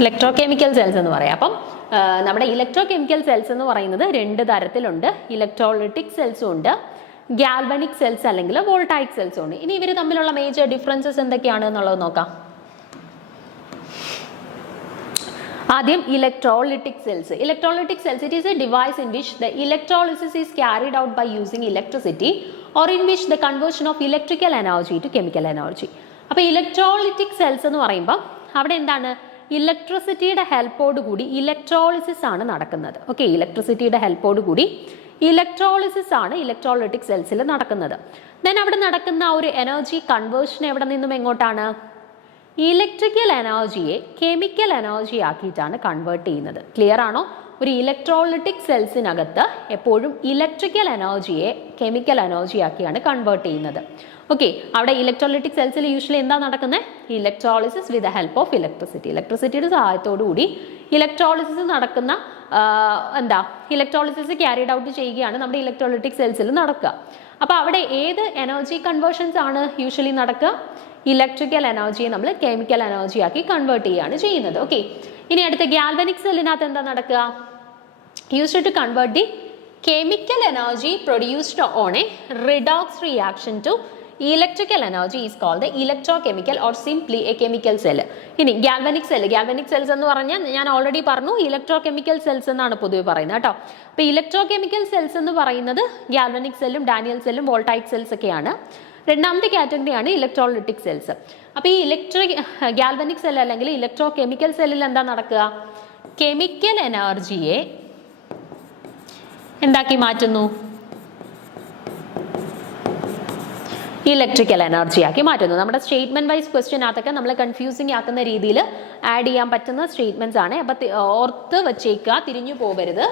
ഇലക്ട്രോകെമിക്കൽ സെൽസ് എന്ന് പറയാം. അപ്പം നമ്മുടെ ഇലക്ട്രോകെമിക്കൽ സെൽസ് എന്ന് പറയുന്നത് 2 തരത്തിലുണ്ട്. ഇലക്ട്രോലിറ്റിക് സെൽസും ഉണ്ട്, ഗാൽവനിക് സെൽസ് അല്ലെങ്കിൽ വോൾട്ടായിക് സെൽസും ഉണ്ട്. ഇനി ഇവർ തമ്മിലുള്ള മേജർ ഡിഫറൻസസ് എന്തൊക്കെയാണ് എന്നുള്ളത് നോക്കാം. ആദ്യം electrolytic cells. Electrolytic cells, it is a device in which the electrolysis is carried out by using electricity or in which the conversion of electrical energy to chemical energy. അപ്പോൾ ഇലക്ട്രോലിറ്റിക് സെൽസ് എന്ന് പറയുമ്പോൾ അവിടെ എന്താണ്, ഇലക്ട്രിസിറ്റിയുടെ ഹെൽപ്പോട് കൂടി ഇലക്ട്രോളിസിസ് ആണ് നടക്കുന്നത്. ഓക്കെ, ഇലക്ട്രിസിറ്റിയുടെ ഹെൽപ്പോട് കൂടി ഇലക്ട്രോളിസിസ് ആണ് ഇലക്ട്രോലിറ്റിക് സെൽസിൽ നടക്കുന്നത്. ദെൻ അവിടെ നടക്കുന്ന ആ ഒരു എനർജി കൺവേർഷൻ എവിടെ നിന്നും എങ്ങോട്ടാണ്, ഇലക്ട്രിക്കൽ എനർജിയെ കെമിക്കൽ എനർജി ആക്കിയിട്ടാണ് കൺവേർട്ട് ചെയ്യുന്നത്. ക്ലിയർ ആണോ? ഒരു ഇലക്ട്രോലിറ്റിക് സെൽസിനകത്ത് എപ്പോഴും ഇലക്ട്രിക്കൽ എനർജിയെ കെമിക്കൽ എനർജി ആക്കിയാണ് കൺവേർട്ട് ചെയ്യുന്നത്. ഓക്കെ, അവിടെ ഇലക്ട്രോലിറ്റിക് സെൽസിൽ യൂഷ്വലി എന്താ നടക്കുന്നത്, electrolysis with the help of electricity. ഇലക്ട്രിസിറ്റിയുടെ സഹായത്തോടു കൂടി ഇലക്ട്രോളിസിസ് നടക്കുന്ന ഇലക്ട്രോളിസിസ് ക്യാരിഡ് ഔട്ട് ചെയ്യുകയാണ് നമ്മുടെ ഇലക്ട്രോലിറ്റിക് സെൽസിൽ നടക്കുക. അപ്പോൾ അവിടെ ഏത് എനർജി കൺവേർഷൻസ് ആണ് യൂഷ്വലി നടക്കുക, ഇലക്ട്രിക്കൽ എനർജിയെ നമ്മൾ കെമിക്കൽ എനർജി ആക്കി കൺവേർട്ട് ചെയ്യുകയാണ് ചെയ്യുന്നത്. ഓക്കെ, ഇനി അടുത്ത ഗാൽവനിക് സെല്ലിനകത്ത് എന്താ നടക്കുക, used to convert the chemical energy produced on a redox reaction to electrical energy is called the electrochemical or simply a chemical cell. ഇനി galvanic cells എന്ന് പറഞ്ഞാൽ ഞാൻ ഓൾറെഡി പറഞ്ഞു ഇലക്ട്രോകെമിക്കൽ സെൽസ് എന്നാണ് പൊതുവെ പറയുന്നത് കേട്ടോ. അപ്പോൾ ഇലക്ട്രോകെമിക്കൽ സെൽസ് എന്ന് പറയുന്നത് ഗാൽവനിക് സെല്ലും ഡാനിയൽ സെല്ലും വോൾട്ടായിക് സെൽസ് ഒക്കെയാണ്. രണ്ടാമത്തെ കാറ്റഗറിയാണ് ഇലക്ട്രോലിറ്റിക് സെൽസ്. അപ്പോൾ ഈ ഗാൽവനിക് സെൽ അല്ലെങ്കിൽ ഇലക്ട്രോകെമിക്കൽ സെല്ലിൽ എന്താ നടക്കുക, കെമിക്കൽ എനർജിയെ എന്താക്കി മാറ്റുന്നു, ഇലക്ട്രിക്കൽ എനർജി ആക്കി മാറ്റുന്നു. നമ്മുടെ സ്റ്റേറ്റ്മെന്റ് വൈസ് ക്വസ്റ്റ്യനകത്തൊക്കെ നമ്മൾ കൺഫ്യൂസിങ് ആക്കുന്ന രീതിയിൽ ആഡ് ചെയ്യാൻ പറ്റുന്ന സ്റ്റേറ്റ്മെന്റ്സ് ആണ്. അപ്പം ഓർത്ത് വച്ചേക്കുക, തിരിഞ്ഞു പോകരുത്.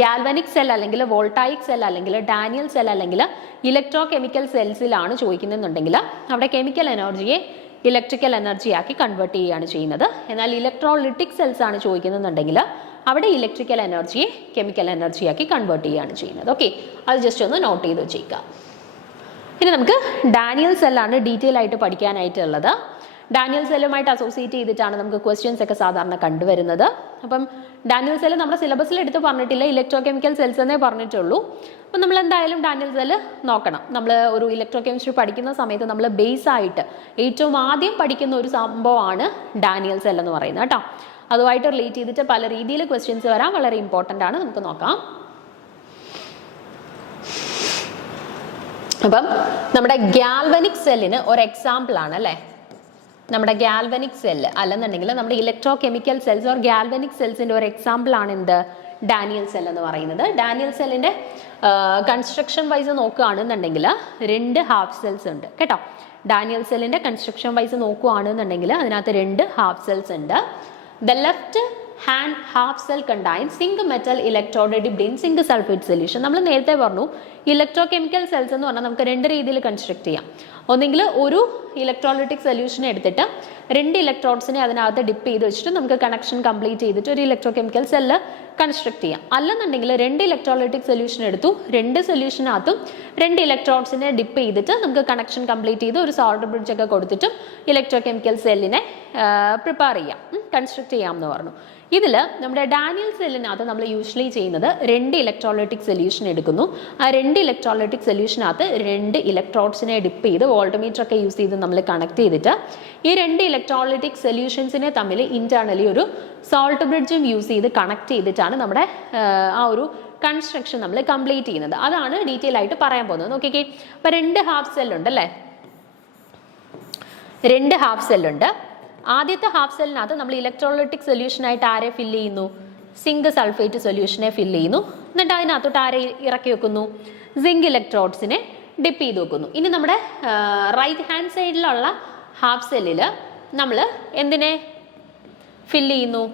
ഗാൽവനിക് സെൽ അല്ലെങ്കിൽ വോൾട്ടായിക് സെൽ അല്ലെങ്കിൽ ഡാനിയൽ സെൽ അല്ലെങ്കിൽ ഇലക്ട്രോകെമിക്കൽ സെൽസിലാണ് ചോദിക്കുന്നുണ്ടെങ്കിൽ അവിടെ കെമിക്കൽ എനർജിയെ ഇലക്ട്രിക്കൽ എനർജി ആക്കി കൺവേർട്ട് ചെയ്യുകയാണ് ചെയ്യുന്നത്. എന്നാൽ ഇലക്ട്രോളിറ്റിക് സെൽസ് ആണ് ചോദിക്കുന്നുണ്ടെങ്കിൽ അവിടെ ഇലക്ട്രിക്കൽ എനർജിയെ കെമിക്കൽ എനർജി ആക്കി കൺവേർട്ട് ചെയ്യുകയാണ് ചെയ്യുന്നത്. ഓക്കെ, അത് ജസ്റ്റ് ഒന്ന് നോട്ട് ചെയ്ത് വെച്ചേക്കുക. ഇനി നമുക്ക് ഡാനിയൽ സെല്ലാണ് ഡീറ്റെയിൽ ആയിട്ട് പഠിക്കാനായിട്ടുള്ളത്. ഡാനിയൽ സെല്ലുമായിട്ട് അസോസിയേറ്റ് ചെയ്തിട്ടാണ് നമുക്ക് ക്വസ്റ്റ്യൻസ് ഒക്കെ സാധാരണ കണ്ടുവരുന്നത്. അപ്പം ഡാനിയൽ സെല്ല് നമ്മുടെ സിലബസിൽ എടുത്ത് പറഞ്ഞിട്ടില്ല, ഇലക്ട്രോ കെമിക്കൽ സെൽസ് എന്നേ പറഞ്ഞിട്ടുള്ളൂ. അപ്പം നമ്മൾ എന്തായാലും ഡാനിയൽ സെല്ല് നോക്കണം. നമ്മൾ ഒരു ഇലക്ട്രോ കെമിസ്ട്രി പഠിക്കുന്ന സമയത്ത് നമ്മൾ ബേസ് ആയിട്ട് ഏറ്റവും ആദ്യം പഠിക്കുന്ന ഒരു സംഭവമാണ് ഡാനിയൽ സെൽ എന്ന് പറയുന്നത് കേട്ടോ. അതുമായിട്ട് റിലേറ്റ് ചെയ്തിട്ട് പല രീതിയിൽ ക്വസ്റ്റ്യൻസ് വരാൻ വളരെ ഇമ്പോർട്ടൻ്റ് ആണ്. നമുക്ക് നോക്കാം. അപ്പം നമ്മുടെ ഗാൽവനിക് സെല്ലിന് ഒരു എക്സാമ്പിൾ ആണ് അല്ലേ, നമ്മുടെ ഗാൽവനിക് സെല്ല് അല്ലെന്നുണ്ടെങ്കിൽ നമ്മുടെ electrochemical cells or galvanic സെൽസിന്റെ ഒരു എക്സാമ്പിൾ ആണ് എന്ത്, ഡാനിയൽ സെൽ എന്ന് പറയുന്നത്. ഡാനിയൽ സെല്ലിന്റെ കൺസ്ട്രക്ഷൻ വൈസ് നോക്കുകയാണെന്നുണ്ടെങ്കിൽ 2 ഹാഫ് സെൽസ് ഉണ്ട് കേട്ടോ. ഡാനിയൽ സെല്ലിന്റെ കൺസ്ട്രക്ഷൻ വൈസ് നോക്കുകയാണെന്നുണ്ടെങ്കിൽ അതിനകത്ത് 2 ഹാഫ് സെൽസ് ഉണ്ട്. The left hand half cell contains zinc metal electrode dipped in zinc sulfate solution. നമ്മൾ നേരത്തെ പറഞ്ഞു ഇലക്ട്രോ കെമിക്കൽ സെൽസ് എന്ന് പറഞ്ഞാൽ നമുക്ക് 2 രീതിയിൽ കൺസ്ട്രക്ട് ചെയ്യാം. ഒന്നെങ്കിൽ ഒരു ഇലക്ട്രോളിറ്റിക് സൊല്യൂഷൻ എടുത്തിട്ട് 2 ഇലക്ട്രോഡ്സിനെ അതിനകത്ത് ഡിപ്പ് ചെയ്ത് വെച്ചിട്ട് നമുക്ക് കണക്ഷൻ കംപ്ലീറ്റ് ചെയ്തിട്ട് ഒരു ഇലക്ട്രോ കെമിക്കൽ സെല്ല് കൺസ്ട്രക്ട് ചെയ്യാം. അല്ലെന്നുണ്ടെങ്കിൽ 2 ഇലക്ട്രോളിറ്റിക് സൊല്യൂഷൻ എടുത്തു, 2 സൊല്യൂഷനകത്തും 2 ഇലക്ട്രോഡ്സിനെ ഡിപ്പ് ചെയ്തിട്ട് നമുക്ക് കണക്ഷൻ കംപ്ലീറ്റ് ചെയ്ത് ഒരു സോൾട്ട് ബ്രിഡ്ജ് ഒക്കെ കൊടുത്തിട്ടും ഇലക്ട്രോ കെമിക്കൽ സെല്ലിനെ പ്രിപ്പയർ ചെയ്യാം, കൺസ്ട്രക്ട് ചെയ്യാം എന്ന് പറഞ്ഞു. ഇതിൽ നമ്മുടെ ഡാനിയൽ സെല്ലിനകത്ത് നമ്മൾ യൂഷ്വലി ചെയ്യുന്നത് 2 ഇലക്ട്രോളിറ്റിക് സൊല്യൂഷൻ എടുക്കുന്നു. ആ 2 ഇലക്ട്രോളിറ്റിക് സൊല്യൂഷനകത്ത് 2 ഇലക്ട്രോഡ്സിനെ ഡിപ്പ് ചെയ്ത് വോൾട്ട്മീറ്റർ ഒക്കെ യൂസ് ചെയ്ത് നമ്മൾ കണക്ട് ചെയ്തിട്ട് ഈ 2 ഇലക്ട്രോളിറ്റിക് സൊല്യൂഷൻസിനെ തമ്മിൽ ഇന്റേണലി ഒരു സോൾട്ട് ബ്രിഡ്ജും യൂസ് ചെയ്ത് കണക്ട് ചെയ്തിട്ടാണ് നമ്മുടെ ആ ഒരു കൺസ്ട്രക്ഷൻ നമ്മൾ കംപ്ലീറ്റ് ചെയ്യുന്നത്. അതാണ് ഡീറ്റെയിൽ ആയിട്ട് പറയാൻ പോകുന്നത്. നോക്കിക്കേ, അപ്പൊ 2 ഹാഫ് സെല്ലുണ്ട് അല്ലേ, 2 ഹാഫ് സെല്ലുണ്ട്. ആദ്യത്തെ ഹാഫ് സെല്ലിനകത്ത് നമ്മൾ ഇലക്ട്രോളിറ്റിക് സൊല്യൂഷനായിട്ട് ആരെ ഫില്ല് ചെയ്യുന്നു, സിങ്ക് സൾഫേറ്റ് സൊല്യൂഷനെ ഫില്ല് ചെയ്യുന്നു. എന്നിട്ട് അതിനകത്തോട്ട് ആരെ ഇറക്കി വെക്കുന്നു, സിങ്ക് ഇലക്ട്രോഡ്സിനെ ഡിപ്പ് ചെയ്ത് വെക്കുന്നു. ഇനി നമ്മുടെ റൈറ്റ് ഹാൻഡ് സൈഡിലുള്ള ഹാഫ് സെല്ലിൽ നമ്മൾ എന്തിനെ ഫില്ല് ചെയ്യുന്നു,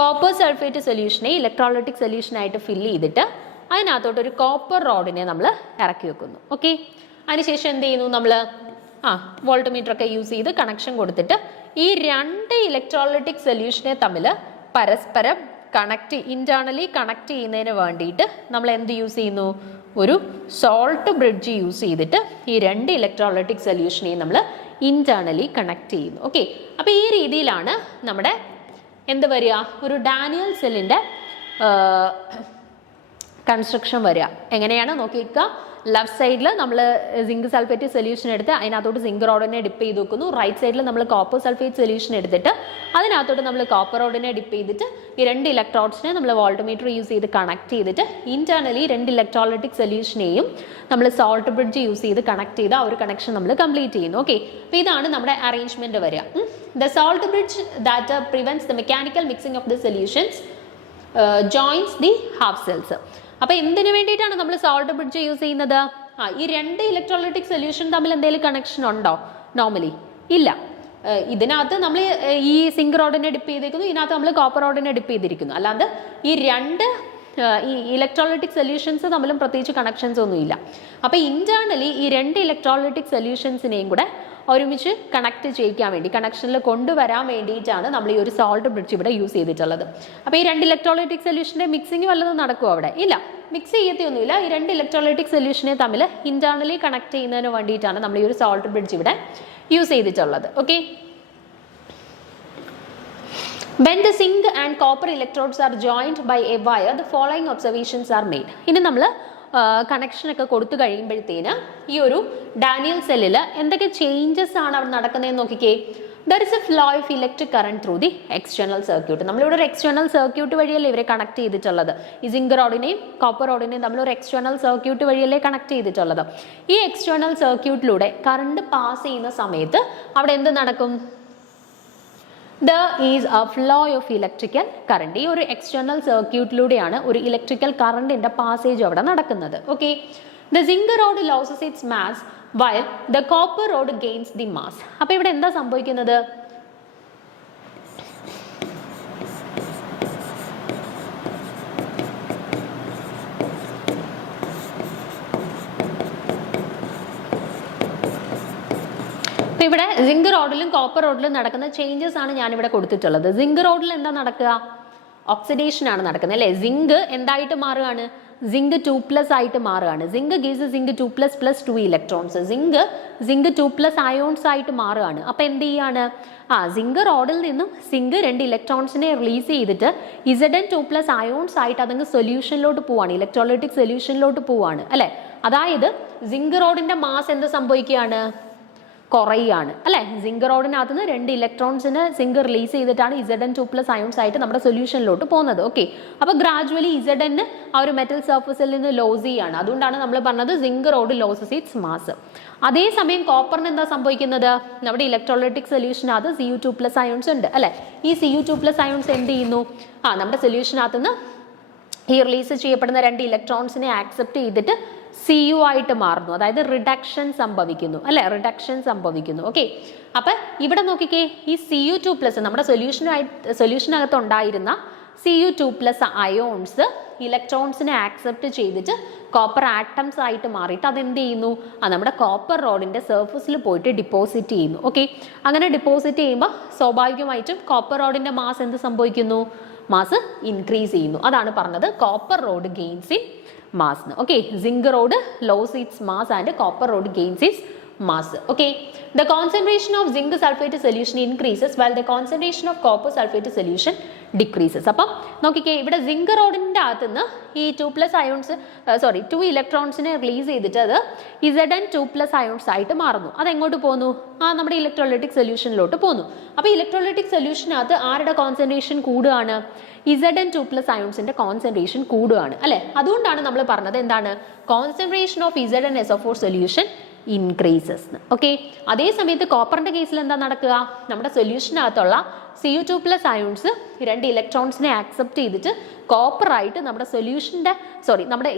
കോപ്പർ സൾഫേറ്റ് സൊല്യൂഷനെ ഇലക്ട്രോളിറ്റിക് സൊല്യൂഷനായിട്ട് ഫില്ല് ചെയ്തിട്ട് അതിനകത്തോട്ട് ഒരു കോപ്പർ റോഡിനെ നമ്മൾ ഇറക്കി വെക്കുന്നു. ഓക്കെ, അതിനുശേഷം എന്ത് ചെയ്യുന്നു, നമ്മൾ വോൾട്ട്മീറ്റർ ഒക്കെ യൂസ് ചെയ്ത് കണക്ഷൻ കൊടുത്തിട്ട് ഈ 2 ഇലക്ട്രോളിറ്റിക് സൊല്യൂഷനെ തമ്മിൽ പരസ്പരം ഇന്റേണലി കണക്ട് ചെയ്യുന്നതിന് വേണ്ടിയിട്ട് നമ്മൾ എന്ത് യൂസ് ചെയ്യുന്നു, ഒരു സോൾട്ട് ബ്രിഡ്ജ് യൂസ് ചെയ്തിട്ട് ഈ 2 ഇലക്ട്രോളിറ്റിക് സൊല്യൂഷനെയും നമ്മൾ ഇന്റേണലി കണക്ട് ചെയ്യുന്നു. ഓക്കെ, അപ്പോൾ ഈ രീതിയിലാണ് നമ്മുടെ എന്ത് വരിക, ഒരു ഡാനിയൽ സെല്ലിന്റെ കൺസ്ട്രക്ഷൻ വരിക. എങ്ങനെയാണ് നോക്കിക്കുക, ലെഫ്റ്റ് സൈഡിൽ നമ്മൾ സിങ്ക് സൾഫേറ്റ് സൊല്യൂഷൻ എടുത്ത് അതിനകത്തോട്ട് സിങ്ക് റോഡിനെ ഡിപ്പ് ചെയ്ത് വെക്കുന്നു. റൈറ്റ് സൈഡിൽ നമ്മൾ കോപ്പർ സൾഫേറ്റ് സൊല്യൂഷൻ എടുത്തിട്ട് അതിനകത്തോട്ട് നമ്മൾ കോപ്പർ റോഡിനെ ഡിപ്പ് ചെയ്തിട്ട് ഈ 2 ഇലക്ട്രോഡ്സിനെ നമ്മൾ വോൾട്ട്മീറ്റർ യൂസ് ചെയ്ത് കണക്ട് ചെയ്തിട്ട് ഇന്റേണലി 2 ഇലക്ട്രോളിറ്റിക് സൊല്യൂഷനെയും നമ്മൾ സോൾട്ട് ബ്രിഡ്ജ് യൂസ് ചെയ്ത് കണക്ട് ചെയ്ത് ആ ഒരു കണക്ഷൻ നമ്മൾ കംപ്ലീറ്റ് ചെയ്യുന്നു. ഓക്കെ, അപ്പോൾ ഇതാണ് നമ്മുടെ അറേഞ്ച്മെന്റ് വരിക. The salt bridge that prevents the mechanical mixing of the solutions joints the half cells. അപ്പോൾ എന്തിനു വേണ്ടിയിട്ടാണ് നമ്മൾ സോൾട്ട് ബ്രിഡ്ജ് യൂസ് ചെയ്യുന്നത്, ഈ 2 ഇലക്ട്രോളിറ്റിക് സൊല്യൂഷൻ തമ്മിൽ എന്തെങ്കിലും കണക്ഷൻ ഉണ്ടോ, നോർമലി ഇല്ല. ഇതിനകത്ത് നമ്മൾ ഈ സിങ്ക് റോഡിനെ ഡിപ്പ് ചെയ്തിരിക്കുന്നു, ഇതിനകത്ത് നമ്മൾ കോപ്പർ റോഡിനെ ഡിപ്പ് ചെയ്തിരിക്കുന്നു. അല്ലാണ്ട് ഈ 2 ഈ ഇലക്ട്രോളിറ്റിക് സൊല്യൂഷൻസ് തമ്മിലും പ്രത്യേകിച്ച് കണക്ഷൻസ് ഒന്നുമില്ല. അപ്പോൾ ഇന്റേണലി ഈ 2 ഇലക്ട്രോളിറ്റിക് സൊല്യൂഷൻസിനെയും കൂടെ ഒരുമിച്ച് കണക്ട് ചെയ്യിക്കാൻ വേണ്ടി, കണക്ഷനിൽ കൊണ്ടുവരാൻ വേണ്ടിയിട്ടാണ് നമ്മൾ ഈ ഒരു സോൾട്ട് ബ്രിഡ്ജ് ഇവിടെ യൂസ് ചെയ്തിട്ടുള്ളത്. അപ്പോൾ ഈ 2 ഇലക്ട്രോളിറ്റിക് സൊല്യൂഷൻ്റെ മിക്സിങ് വല്ലതും നടക്കുമോ അവിടെ, ഇല്ല, മിക്സ് ചെയ്യത്തൊന്നുമില്ല. ഈ 2 ഇലക്ട്രോളിറ്റിക് സൊല്യൂഷനെ തമ്മിൽ ഇന്റേണലി കണക്ട് ചെയ്യുന്നതിന് വേണ്ടിയിട്ടാണ് നമ്മൾ ഈ ഒരു സോൾട്ട് ബ്രിഡ്ജ് ഇവിടെ യൂസ് ചെയ്തിട്ടുള്ളത്. Okay, when the zinc and copper electrodes are joined by a wire, the following observations are made. ഇനി നമ്മൾ കണക്ഷനൊക്കെ കൊടുത്തു കഴിയുമ്പോഴത്തേന് ഈ ഒരു ഡാനിയൽ സെല്ലിൽ എന്തൊക്കെ ചേഞ്ചസ് ആണ് അവിടെ നടക്കുന്നതെന്ന് നോക്കിക്കേ. There is A flow of electric current through the external circuit. നമ്മളിവിടെ ഒരു എക്സ്റ്റേണൽ സർക്യൂട്ട് വഴിയല്ലേ ഇവരെ കണക്ട് ചെയ്തിട്ടുള്ളത്. ഈ സിങ്ക് റോഡിനെയും കോപ്പർ റോഡിനെയും നമ്മൾ ഒരു എക്സ്റ്റേണൽ സർക്യൂട്ട് വഴിയല്ലേ കണക്ട് ചെയ്തിട്ടുള്ളത്. ഈ എക്സ്റ്റേണൽ സർക്യൂട്ടിലൂടെ കറണ്ട് പാസ് ചെയ്യുന്ന സമയത്ത് അവിടെ എന്ത് നടക്കും, there is a flow of electrical current. ഈ ഒരു എക്സ്റ്റേണൽ സർക്യൂട്ടിലൂടെയാണ് ഒരു ഇലക്ട്രിക്കൽ കറണ്ടിന്റെ പാസേജ് അവിടെ നടക്കുന്നത്. Okay, the zinc rod loses its mass while the copper rod gains the mass. അപ്പോൾ ഇവിടെ എന്താ സംഭവിക്കുന്നത്, അപ്പോൾ ഇവിടെ സിങ്ക് റോഡിലും കോപ്പർ റോഡിലും നടക്കുന്ന ചേഞ്ചസ് ആണ് ഞാനിവിടെ കൊടുത്തിട്ടുള്ളത്. സിങ്ക് റോഡിൽ എന്താ നടക്കുക? ഓക്സിഡേഷൻ ആണ് നടക്കുന്നത് അല്ലേ. സിങ്ക് എന്തായിട്ട് മാറുകയാണ്? സിങ്ക് 2+ ആയിട്ട് മാറുകയാണ്. Zinc gives zinc 2+ + 2 electrons. Zinc 2+ ions ആയിട്ട് മാറുകയാണ്. അപ്പോൾ എന്ത് ചെയ്യാണ്? സിങ്ക് റോഡിൽ നിന്നും സിങ്ക് 2 ഇലക്ട്രോൺസിനെ റിലീസ് ചെയ്തിട്ട് Zn2+ അയോൺസ് ആയിട്ട് അതങ്ങ് സൊല്യൂഷനിലോട്ട് പോവാണ്, ഇലക്ട്രോലൈറ്റിക് സൊല്യൂഷനിലോട്ട് പോവാണ് അല്ലെ. അതായത് സിങ്ക് റോഡിന്റെ മാസ് എന്ത് സംഭവിക്കുകയാണ്? കുറയുകയാണ് അല്ലെ. സിങ്ക് റോഡിനകത്ത് നിന്ന് 2 ഇലക്ട്രോൺസിന് സിങ്ക് റിലീസ് ചെയ്തിട്ടാണ് Zn2+ അയോൺസ് ആയിട്ട് നമ്മുടെ സൊല്യൂഷനിലോട്ട് പോകുന്നത്. ഓക്കെ, അപ്പോൾ ഗ്രാജുവലി Zn ആ ഒരു മെറ്റൽ സർഫസിൽ നിന്ന് ലോസ് ചെയ്യാണ്. അതുകൊണ്ടാണ് നമ്മൾ പറഞ്ഞത് zinc rod loses its mass. അതേസമയം കോപ്പറിന് എന്താ സംഭവിക്കുന്നത്? നമ്മുടെ ഇലക്ട്രോലൈറ്റിക് സൊല്യൂഷനകത്ത് Cu2+ അയോൺസ് ഉണ്ട് അല്ലെ. ഈ Cu2+ അയോൺസ് എന്ത് ചെയ്യുന്നു? നമ്മുടെ സൊല്യൂഷനകത്ത് നിന്ന് ഈ റിലീസ് ചെയ്യപ്പെടുന്ന 2 ഇലക്ട്രോൺസിനെ ആക്സെപ്റ്റ് ചെയ്തിട്ട് Cu ആയിട്ട് മാറുന്നു. അതായത് റിഡക്ഷൻ സംഭവിക്കുന്നു അല്ലെ, റിഡക്ഷൻ സംഭവിക്കുന്നു. ഓക്കെ, അപ്പൊ ഇവിടെ നോക്കിക്കേ, ഈ Cu2+ നമ്മുടെ സൊല്യൂഷനകത്ത് ഉണ്ടായിരുന്ന Cu2+ അയോൺസ് ഇലക്ട്രോൺസിനെ ആക്സെപ്റ്റ് ചെയ്തിട്ട് കോപ്പർ ആറ്റംസ് ആയിട്ട് മാറിയിട്ട് അതെന്ത് ചെയ്യുന്നു? നമ്മുടെ കോപ്പർ റോഡിന്റെ സർഫസിൽ പോയിട്ട് ഡിപ്പോസിറ്റ് ചെയ്യുന്നു. ഓക്കെ, അങ്ങനെ ഡിപ്പോസിറ്റ് ചെയ്യുമ്പോൾ സ്വാഭാവികമായിട്ടും കോപ്പർ റോഡിന്റെ മാസ് എന്ത് സംഭവിക്കുന്നു? മാസ് ഇൻക്രീസ് ചെയ്യുന്നു. അതാണ് പറഞ്ഞത് copper rod gains in mass. Okay, zinc rod loss its mass and copper rod gains its mass. Okay, the concentration of zinc sulfate solution increases while the concentration of copper sulfate solution decreases. അപ്പം നോക്കിക്കേ, ഇവിടെ സിങ്ക് റോഡിൻ്റെ അകത്ത് നിന്ന് ഈ 2+ അയോൺസ് 2 ഇലക്ട്രോൺസിനെ റിലീസ് ചെയ്തിട്ട് അത് Zn2+ അയോൺസ് ആയിട്ട് മാറുന്നു. അതെങ്ങോട്ട് പോകുന്നു? നമ്മുടെ ഇലക്ട്രോലൈറ്റിക് സൊല്യൂഷനിലോട്ട് പോകുന്നു. അപ്പോൾ ഇലക്ട്രോലൈറ്റിക് സൊല്യൂഷനകത്ത് ആരുടെ കോൺസെൻട്രേഷൻ കൂടുകയാണ്? Zn2+ അയോൺസിന്റെ കോൺസെൻട്രേഷൻ കൂടുകയാണ് അല്ലെ. അതുകൊണ്ടാണ് നമ്മൾ പറഞ്ഞത് എന്താണ്? Concentration of ZnSO4 solution increases. Okay, അതേ സമയത്ത് കോപ്പറിന്റെ കേസിൽ എന്താ നടക്കുക? നമ്മുടെ സൊല്യൂഷനകത്തുള്ള Cu2+ അയോൺസ് 2 ഇലക്ട്രോൺസിനെ ആക്സെപ്റ്റ് ചെയ്തിട്ട് കോപ്പറായിട്ട് നമ്മുടെ സൊല്യൂഷന്റെ നമ്മുടെ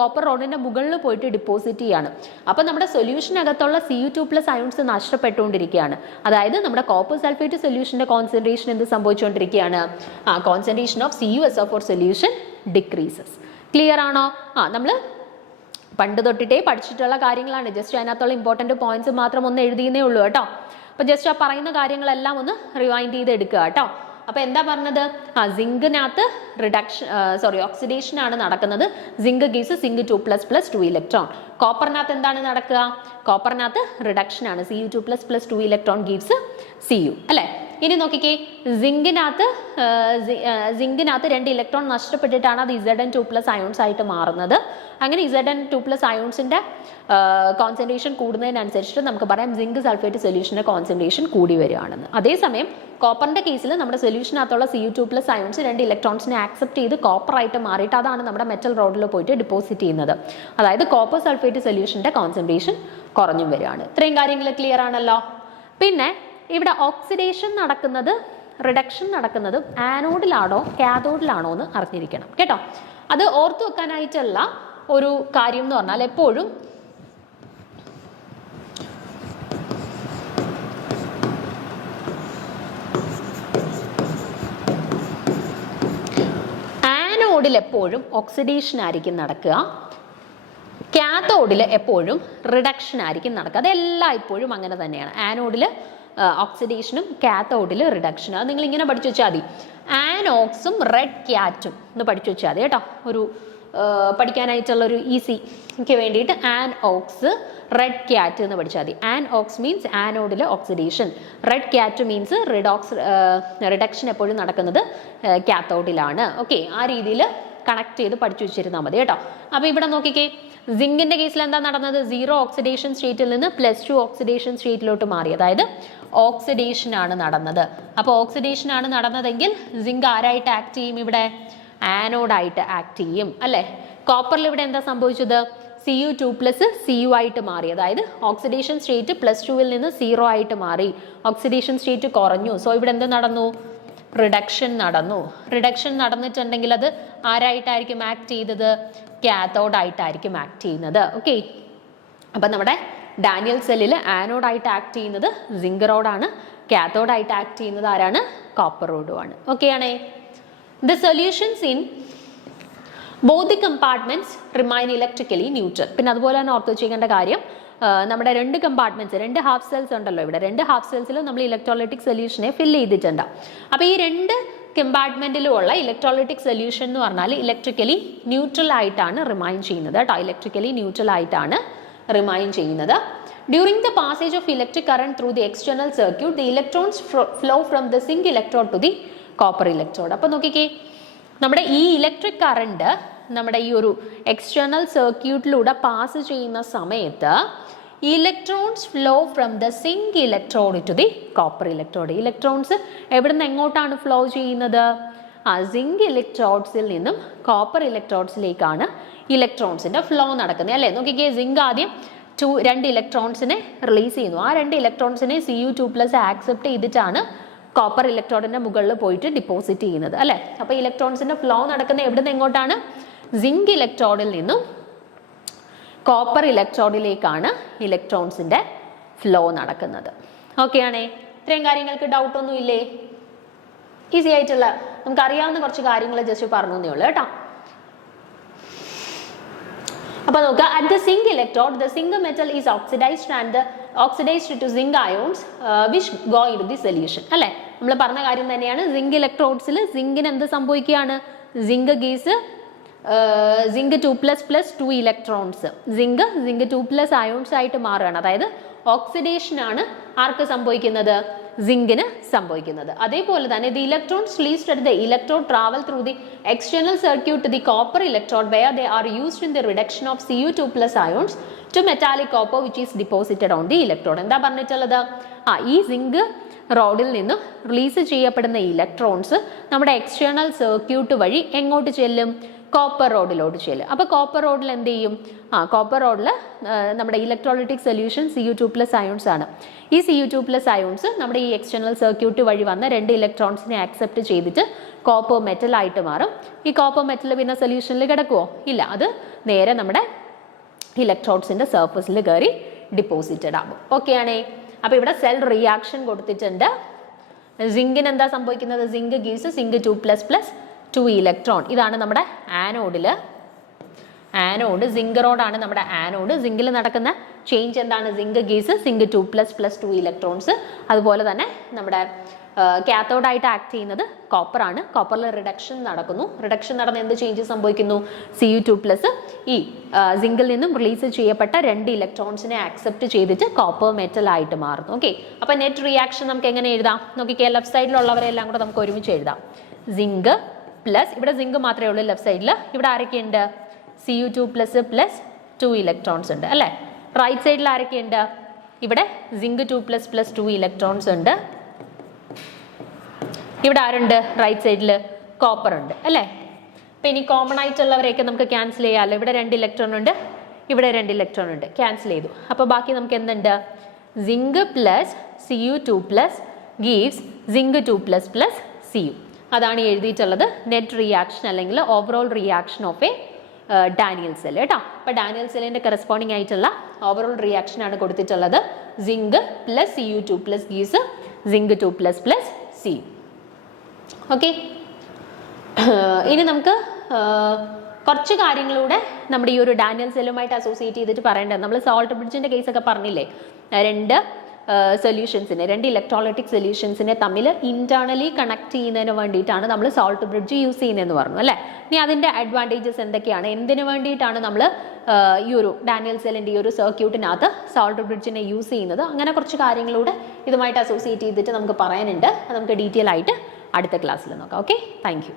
കോപ്പർ റോഡിന്റെ മുകളിൽ പോയിട്ട് ഡിപ്പോസിറ്റ് ചെയ്യാണ്. അപ്പം നമ്മുടെ സൊല്യൂഷനകത്തുള്ള Cu2+ അയോൺസ് നഷ്ടപ്പെട്ടുകൊണ്ടിരിക്കുകയാണ്. അതായത് നമ്മുടെ കോപ്പർ സൾഫേറ്റ് സൊല്യൂഷന്റെ കോൺസെൻട്രേഷൻ എന്ത് സംഭവിച്ചുകൊണ്ടിരിക്കുകയാണ്? Concentration of CuSO4 solution decreases. Clear ആണോ? നമ്മൾ പണ്ട് തൊട്ടിട്ടേ പഠിച്ചിട്ടുള്ള കാര്യങ്ങളാണ്. ജസ്റ്റ് അതിനകത്തുള്ള ഇമ്പോർട്ടൻറ്റ് പോയിന്റ്സ് മാത്രം ഒന്ന് എഴുതിയെന്നേ ഉള്ളൂ കേട്ടോ. അപ്പോൾ ജസ്റ്റ് ആ പറയുന്ന കാര്യങ്ങളെല്ലാം ഒന്ന് റിവൈൻഡ് ചെയ്ത് എടുക്കുക കേട്ടോ. അപ്പോൾ എന്താ പറഞ്ഞത്? സിങ്കിനകത്ത് ഓക്സിഡേഷൻ ആണ് നടക്കുന്നത്. Zinc gives zinc 2+ + 2 electron. കോപ്പറിനകത്ത് എന്താണ് നടക്കുക? കോപ്പറിനകത്ത് റിഡക്ഷൻ ആണ്. Cu2+ + 2 ഇലക്ട്രോൺ ഗീവ്സ് Cu അല്ലേ. ഇനി നോക്കിക്കേ, സിങ്കിനകത്ത് 2 ഇലക്ട്രോൺ നഷ്ടപ്പെട്ടിട്ടാണ് അത് Zn2+ അയോൺസ് ആയിട്ട് മാറുന്നത്. അങ്ങനെ Zn2+ അയോൺസിന്റെ കോൺസെൻട്രേഷൻ കൂടുന്നതിനനുസരിച്ചിട്ട് നമുക്ക് പറയാം സിങ്ക് സൾഫേറ്റ് സൊല്യൂഷന്റെ കോൺസെൻട്രേഷൻ കൂടി വരികയാണെന്ന്. അതേസമയം കോപ്പറിന്റെ കേസിൽ നമ്മുടെ സൊല്യൂഷനകത്തുള്ള Cu2+ അയോൺസ് 2 ഇലക്ട്രോൺസിനെ ആക്സെപ്റ്റ് ചെയ്ത് കോപ്പർ ആയിട്ട് മാറിയിട്ട് അതാണ് നമ്മുടെ മെറ്റൽ റോഡിൽ പോയിട്ട് ഡിപ്പോസിറ്റ് ചെയ്യുന്നത്. അതായത് കോപ്പർ സൾഫേറ്റ് സൊല്യൂഷന്റെ കോൺസെൻട്രേഷൻ കുറഞ്ഞും വരികയാണ്. ഇത്രയും കാര്യങ്ങൾ ക്ലിയർ ആണല്ലോ. പിന്നെ ഇവിടെ ഓക്സിഡേഷൻ നടക്കുന്നത്, റിഡക്ഷൻ നടക്കുന്നത് ആനോഡിലാണോ കാഥോഡിലാണോ എന്ന് അറിഞ്ഞിരിക്കണം കേട്ടോ. അത് ഓർത്തു വെക്കാനായിട്ടുള്ള ഒരു കാര്യം എന്ന് പറഞ്ഞാൽ എപ്പോഴും ആനോഡിൽ എപ്പോഴും ഓക്സിഡേഷൻ ആയിരിക്കും നടക്കുക, കാഥോഡിൽ എപ്പോഴും റിഡക്ഷൻ ആയിരിക്കും നടക്കുക. അതെല്ലാം ഇപ്പോഴും അങ്ങനെ തന്നെയാണ്. ആനോഡിൽ ഓക്സിഡേഷനും കാഥോഡിൽ റിഡക്ഷനും. അത് നിങ്ങൾ ഇങ്ങനെ പഠിച്ചു വെച്ചാൽ മതി. ആനോക്സും റെഡ് ക്യാറ്റും എന്ന് പഠിച്ചു വെച്ചാൽ മതി കേട്ടോ. ഒരു പഠിക്കാനായിട്ടുള്ളൊരു ഈസിക്ക് വേണ്ടിയിട്ട് ആൻഓക്സ് റെഡ് ക്യാറ്റ് എന്ന് പഠിച്ചാൽ മതി. ആൻഓക്സ് മീൻസ് ആനോഡിൽ oxidation, red cat means reduction എപ്പോഴും നടക്കുന്നത് കാഥോഡിലാണ്. ഓക്കെ, ആ രീതിയിൽ കണക്ട് ചെയ്ത് പഠിച്ചു വെച്ചിരുന്നാൽ മതി കേട്ടോ. അപ്പോൾ ഇവിടെ നോക്കിക്കേ, സിങ്കിന്റെ കേസിൽ എന്താ നടന്നത്? 0 ഓക്സിഡേഷൻ സ്റ്റേറ്റിൽ നിന്ന് +2 ഓക്സിഡേഷൻ സ്റ്റേറ്റിലോട്ട് മാറി. അതായത് ഓക്സിഡേഷൻ ആണ് നടന്നത്. അപ്പോൾ ഓക്സിഡേഷൻ ആണ് നടന്നതെങ്കിൽ സിങ്ക് ആരായിട്ട് ആക്ട് ചെയ്യും? ഇവിടെ ആനോഡായിട്ട് ആക്ട് ചെയ്യും അല്ലേ. കോപ്പറിൽ ഇവിടെ എന്താ സംഭവിച്ചത്? Cu2+ Cu ആയിട്ട് മാറി. അതായത് ഓക്സിഡേഷൻ സ്റ്റേറ്റ് +2 നിന്ന് 0 ആയിട്ട് മാറി. ഓക്സിഡേഷൻ സ്റ്റേറ്റ് കുറഞ്ഞു. സോ ഇവിടെ എന്ത് നടന്നു? റിഡക്ഷൻ നടന്നു. റിഡക്ഷൻ നടന്നിട്ടുണ്ടെങ്കിൽ അത് ആരായിട്ടായിരിക്കും ആക്ട് ചെയ്തത്? കാഥോഡായിട്ടായിരിക്കും ആക്ട് ചെയ്യുന്നത്. ഓക്കെ, അപ്പം നമ്മുടെ ഡാനിയൽ സെല്ലിൽ ആനോഡായിട്ട് ആക്ട് ചെയ്യുന്നത് സിങ്ക് റോഡാണ്, കാഥോഡായിട്ട് ആക്ട് ചെയ്യുന്നത് ആരാണ്? കോപ്പർ റോഡുമാണ്. ഓക്കെ ആണേ. The solutions in both the compartments remain electrically neutral. പിന്നെ അതുപോലെ തന്നെ ഓർത്ത് വെച്ചിരിക്കേണ്ട കാര്യം, നമ്മുടെ രണ്ട് കമ്പാർട്ട്മെന്റ്സ്, രണ്ട് ഹാഫ് സെൽസ് ഉണ്ടല്ലോ ഇവിടെ, രണ്ട് ഹാഫ് സെൽസിലും നമ്മൾ ഇലക്ട്രോലൈറ്റിക് സൊല്യൂഷനെ ഫില്ല് ചെയ്തിട്ടുണ്ട്. അപ്പോൾ ഈ രണ്ട് കമ്പാർട്ട്മെന്റിലുള്ള ഇലക്ട്രോലൈറ്റിക് സൊല്യൂഷൻ എന്ന് പറഞ്ഞാൽ ഇലക്ട്രിക്കലി ന്യൂട്രൽ ആയിട്ടാണ് റിമൈൻ ചെയ്യുന്നത് കേട്ടോ. ഇലക്ട്രിക്കലി ന്യൂട്രൽ ആയിട്ടാണ് റിമൈൻ ചെയ്യുന്നത്. During the passage of electric current through the external circuit, the electrons flow from the zinc electrode to the copper electrode. അപ്പോൾ നോക്കിക്കേ, നമ്മുടെ ഈ ഇലക്ട്രിക് കറണ്ട് നമ്മുടെ ഈ ഒരു എക്സ്റ്റേണൽ സർക്യൂട്ടിലൂടെ പാസ് ചെയ്യുന്ന സമയത്ത് electrons flow from the zinc electrode to the copper electrode. Electrons എവിടെ നിന്ന് എങ്ങോട്ടാണ് ഫ്ലോ ചെയ്യുന്നത്? സിങ്ക് ഇലക്ട്രോഡ്സിൽ നിന്നും കോപ്പർ ഇലക്ട്രോഡ്സിലേക്കാണ് ഇലക്ട്രോൺസിന്റെ ഫ്ലോ നടക്കുന്നത് അല്ലേ. നോക്കിക്കേ, സിങ്ക് ആദ്യം രണ്ട് ഇലക്ട്രോൺസിനെ റിലീസ് ചെയ്യുന്നു. ആ രണ്ട് ഇലക്ട്രോൺസിനെ Cu2+ ആക്സെപ്റ്റ് ചെയ്തിട്ടാണ് കോപ്പർ ഇലക്ട്രോഡിന്റെ മുകളിൽ പോയിട്ട് ഡിപ്പോസിറ്റ് ചെയ്യുന്നത് അല്ലേ. അപ്പോൾ ഇലക്ട്രോൺസിന്റെ ഫ്ലോ നടക്കുന്ന എവിടെ നിന്ന് എങ്ങോട്ടാണ്? സിങ്ക് ഇലക്ട്രോഡിൽ നിന്നും കോപ്പർ ഇലക്ട്രോഡിലേക്കാണ് ഇലക്ട്രോൺസിന്റെ ഫ്ലോ നടക്കുന്നത്. ഓക്കെ ആണേ? ഇത്രയും കാര്യങ്ങൾക്ക് ഡൗട്ട് ഒന്നും ഇല്ലേ? ഈസി ആയിട്ടുള്ള നമുക്ക് അറിയാവുന്ന കുറച്ച് കാര്യങ്ങൾ ജസ്റ്റ് പറഞ്ഞു എന്നേ ഉള്ളൂ കേട്ടോ. അപ്പോൾ നോക്കുക, at the zinc electrode the zinc metal is oxidised and oxidised to zinc ions which go into the solution അല്ലേ. നമ്മൾ പറഞ്ഞ കാര്യം തന്നെയാണ്. സിങ്ക് ഇലക്ട്രോഡ്സിൽ സിങ്കിന് എന്ത് സംഭവിക്കുകയാണ്? സിങ്ക് ഗീസ് സിങ്ക് 2++ 2 ഇലക്ട്രോൺസ് സിങ്ക് 2+ അയോൺസ് ആയിട്ട് മാറുകയാണ്. അതായത് ഓക്സിഡേഷൻ ആണ് ആർക്ക് സംഭവിക്കുന്നത്? സിങ്കിന് സംഭവിക്കുന്നത്. അതേപോലെ തന്നെ the electrons released at the electrode travel through the external circuit to the copper electrode where they are used in the reduction of Cu2+ ions to metallic copper which is deposited on the electrode. എന്താ പറഞ്ഞിട്ടുള്ളത്? ഈ സിങ്ക് റോഡിൽ നിന്നും റിലീസ് ചെയ്യപ്പെടുന്ന ഇലക്ട്രോൺസ് നമ്മുടെ എക്സ്റ്റേണൽ സർക്യൂട്ട് വഴി എങ്ങോട്ട് ചെല്ലും? കോപ്പർ റോഡിലോട്ട് ചെല്ലും. അപ്പോൾ കോപ്പർ റോഡിൽ എന്ത് ചെയ്യും? കോപ്പർ റോഡിൽ നമ്മുടെ ഇലക്ട്രോലൈറ്റിക് സൊല്യൂഷൻ Cu2+ അയോൺസ് ആണ്. ഈ Cu2+ അയോൺസ് നമ്മുടെ ഈ എക്സ്റ്റേണൽ സർക്യൂട്ട് വഴി വന്ന രണ്ട് ഇലക്ട്രോൺസിനെ ആക്സെപ്റ്റ് ചെയ്തിട്ട് കോപ്പർ മെറ്റൽ ആയിട്ട് മാറും. ഈ കോപ്പർ മെറ്റൽ പിന്നെ സൊല്യൂഷനിൽ കിടക്കുമോ? ഇല്ല, അത് നേരെ നമ്മുടെ ഇലക്ട്രോഡ്സിന്റെ സർഫസിൽ കയറി ഡിപ്പോസിറ്റഡ് ആകും. ഓക്കെ ആണേ? അപ്പോൾ ഇവിടെ സെൽ റിയാക്ഷൻ കൊടുത്തിട്ടുണ്ട്. സിങ്കിന് എന്താ സംഭവിക്കുന്നത്? Zinc gives zinc 2++ 2 electron. ഇതാണ് നമ്മുടെ ആനോഡില്. ആനോഡ് സിങ്ക് റോഡാണ് നമ്മുടെ ആനോഡ്. സിങ്കിൽ നടക്കുന്ന ചേഞ്ച് എന്താണ്? സിങ്ക് ഗീസ് സിങ്ക് 2++ 2 ഇലക്ട്രോൺസ്. അതുപോലെ തന്നെ നമ്മുടെ കാത്തോഡായിട്ട് ആക്ട് ചെയ്യുന്നത് കോപ്പർ ആണ്. കോപ്പറിൽ റിഡക്ഷൻ നടക്കുന്നു. റിഡക്ഷൻ നടന്ന് എന്ത് ചേഞ്ച് സംഭവിക്കുന്നു? Cu2+ ഈ സിങ്കിൽ നിന്നും റിലീസ് ചെയ്യപ്പെട്ട രണ്ട് ഇലക്ട്രോൺസിനെ ആക്സെപ്റ്റ് ചെയ്തിട്ട് കോപ്പർ മെറ്റൽ ആയിട്ട് മാറുന്നു. ഓക്കെ, അപ്പോൾ നെറ്റ് റിയാക്ഷൻ നമുക്ക് എങ്ങനെ എഴുതാം? നോക്കിക്കേ, ലെഫ്റ്റ് സൈഡിലുള്ളവരെല്ലാം കൂടെ നമുക്ക് ഒരുമിച്ച് എഴുതാം. സിങ്ക് പ്ലസ്, ഇവിടെ സിങ്ക് മാത്രമേ ഉള്ളൂ ലെഫ്റ്റ് സൈഡിൽ. ഇവിടെ ആരൊക്കെയുണ്ട്? Cu2+ 2 ഇലക്ട്രോൺസ് ഉണ്ട് അല്ലേ. റൈറ്റ് സൈഡിൽ ആരൊക്കെയുണ്ട്? ഇവിടെ സിങ്ക് 2++ 2 ഇലക്ട്രോൺസ് ഉണ്ട്. ഇവിടെ ആരുണ്ട്? റൈറ്റ് സൈഡിൽ കോപ്പർ ഉണ്ട് അല്ലേ. അപ്പം ഇനി കോമൺ ആയിട്ടുള്ളവരെയൊക്കെ നമുക്ക് ക്യാൻസൽ ചെയ്യാമല്ലോ. ഇവിടെ 2 ഇലക്ട്രോൺ ഉണ്ട്, ഇവിടെ 2 ഇലക്ട്രോൺ ഉണ്ട്. ക്യാൻസൽ ചെയ്തു. അപ്പോൾ ബാക്കി നമുക്ക് എന്തുണ്ട്? Zinc plus Cu2+ gives zinc 2++ Cu. അതാണ് എഴുതിയിട്ടുള്ളത് നെറ്റ് റിയാക്ഷൻ അല്ലെങ്കിൽ overall reaction of a Daniell cell കേട്ടോ. അപ്പോൾ ഡാനിയൽ സെല്ലിൻ്റെ കറസ്പോണ്ടിങ് ആയിട്ടുള്ള ഓവറോൾ റിയാക്ഷൻ ആണ് കൊടുത്തിട്ടുള്ളത്. Zinc plus Cu2+ gives zinc 2++ Cu. Okay, ഇനി നമുക്ക് കുറച്ച് കാര്യങ്ങളൂടെ നമ്മുടെ ഈ ഒരു ഡാനിയൽ സെല്ലുമായിട്ട് അസോസിയേറ്റ് ചെയ്തിട്ട് പറയേണ്ടത്. നമ്മൾ സോൾട്ട് ബ്രിഡ്ജിൻ്റെ കേസൊക്കെ പറഞ്ഞില്ലേ, രണ്ട് സൊല്യൂഷൻസിനെ, രണ്ട് ഇലക്ട്രോലൈറ്റിക് സൊല്യൂഷൻസിനെ തമ്മിൽ ഇന്റേണലി കണക്ട് ചെയ്യുന്നതിന് വേണ്ടിയിട്ടാണ് നമ്മൾ സോൾട്ട് ബ്രിഡ്ജ് യൂസ് ചെയ്യുന്നതെന്ന് പറഞ്ഞു അല്ലേ. ഇനി അതിൻ്റെ അഡ്വാൻറ്റേജസ് എന്തൊക്കെയാണ്, എന്തിനു വേണ്ടിയിട്ടാണ് നമ്മൾ ഈ ഒരു ഡാനിയൽ സെല്ലിൻ്റെ ഈ ഒരു സർക്യൂട്ടിനകത്ത് സോൾട്ട് ബ്രിഡ്ജിനെ യൂസ് ചെയ്യുന്നത്, അങ്ങനെ കുറച്ച് കാര്യങ്ങളൂടെ ഇതുമായിട്ട് അസോസിയേറ്റ് ചെയ്തിട്ട് നമുക്ക് പറയാനുണ്ട്. അത് നമുക്ക് ഡീറ്റെയിൽ ആയിട്ട് അടുത്ത ക്ലാസ്സിൽ നോക്കാം. Okay, thank you.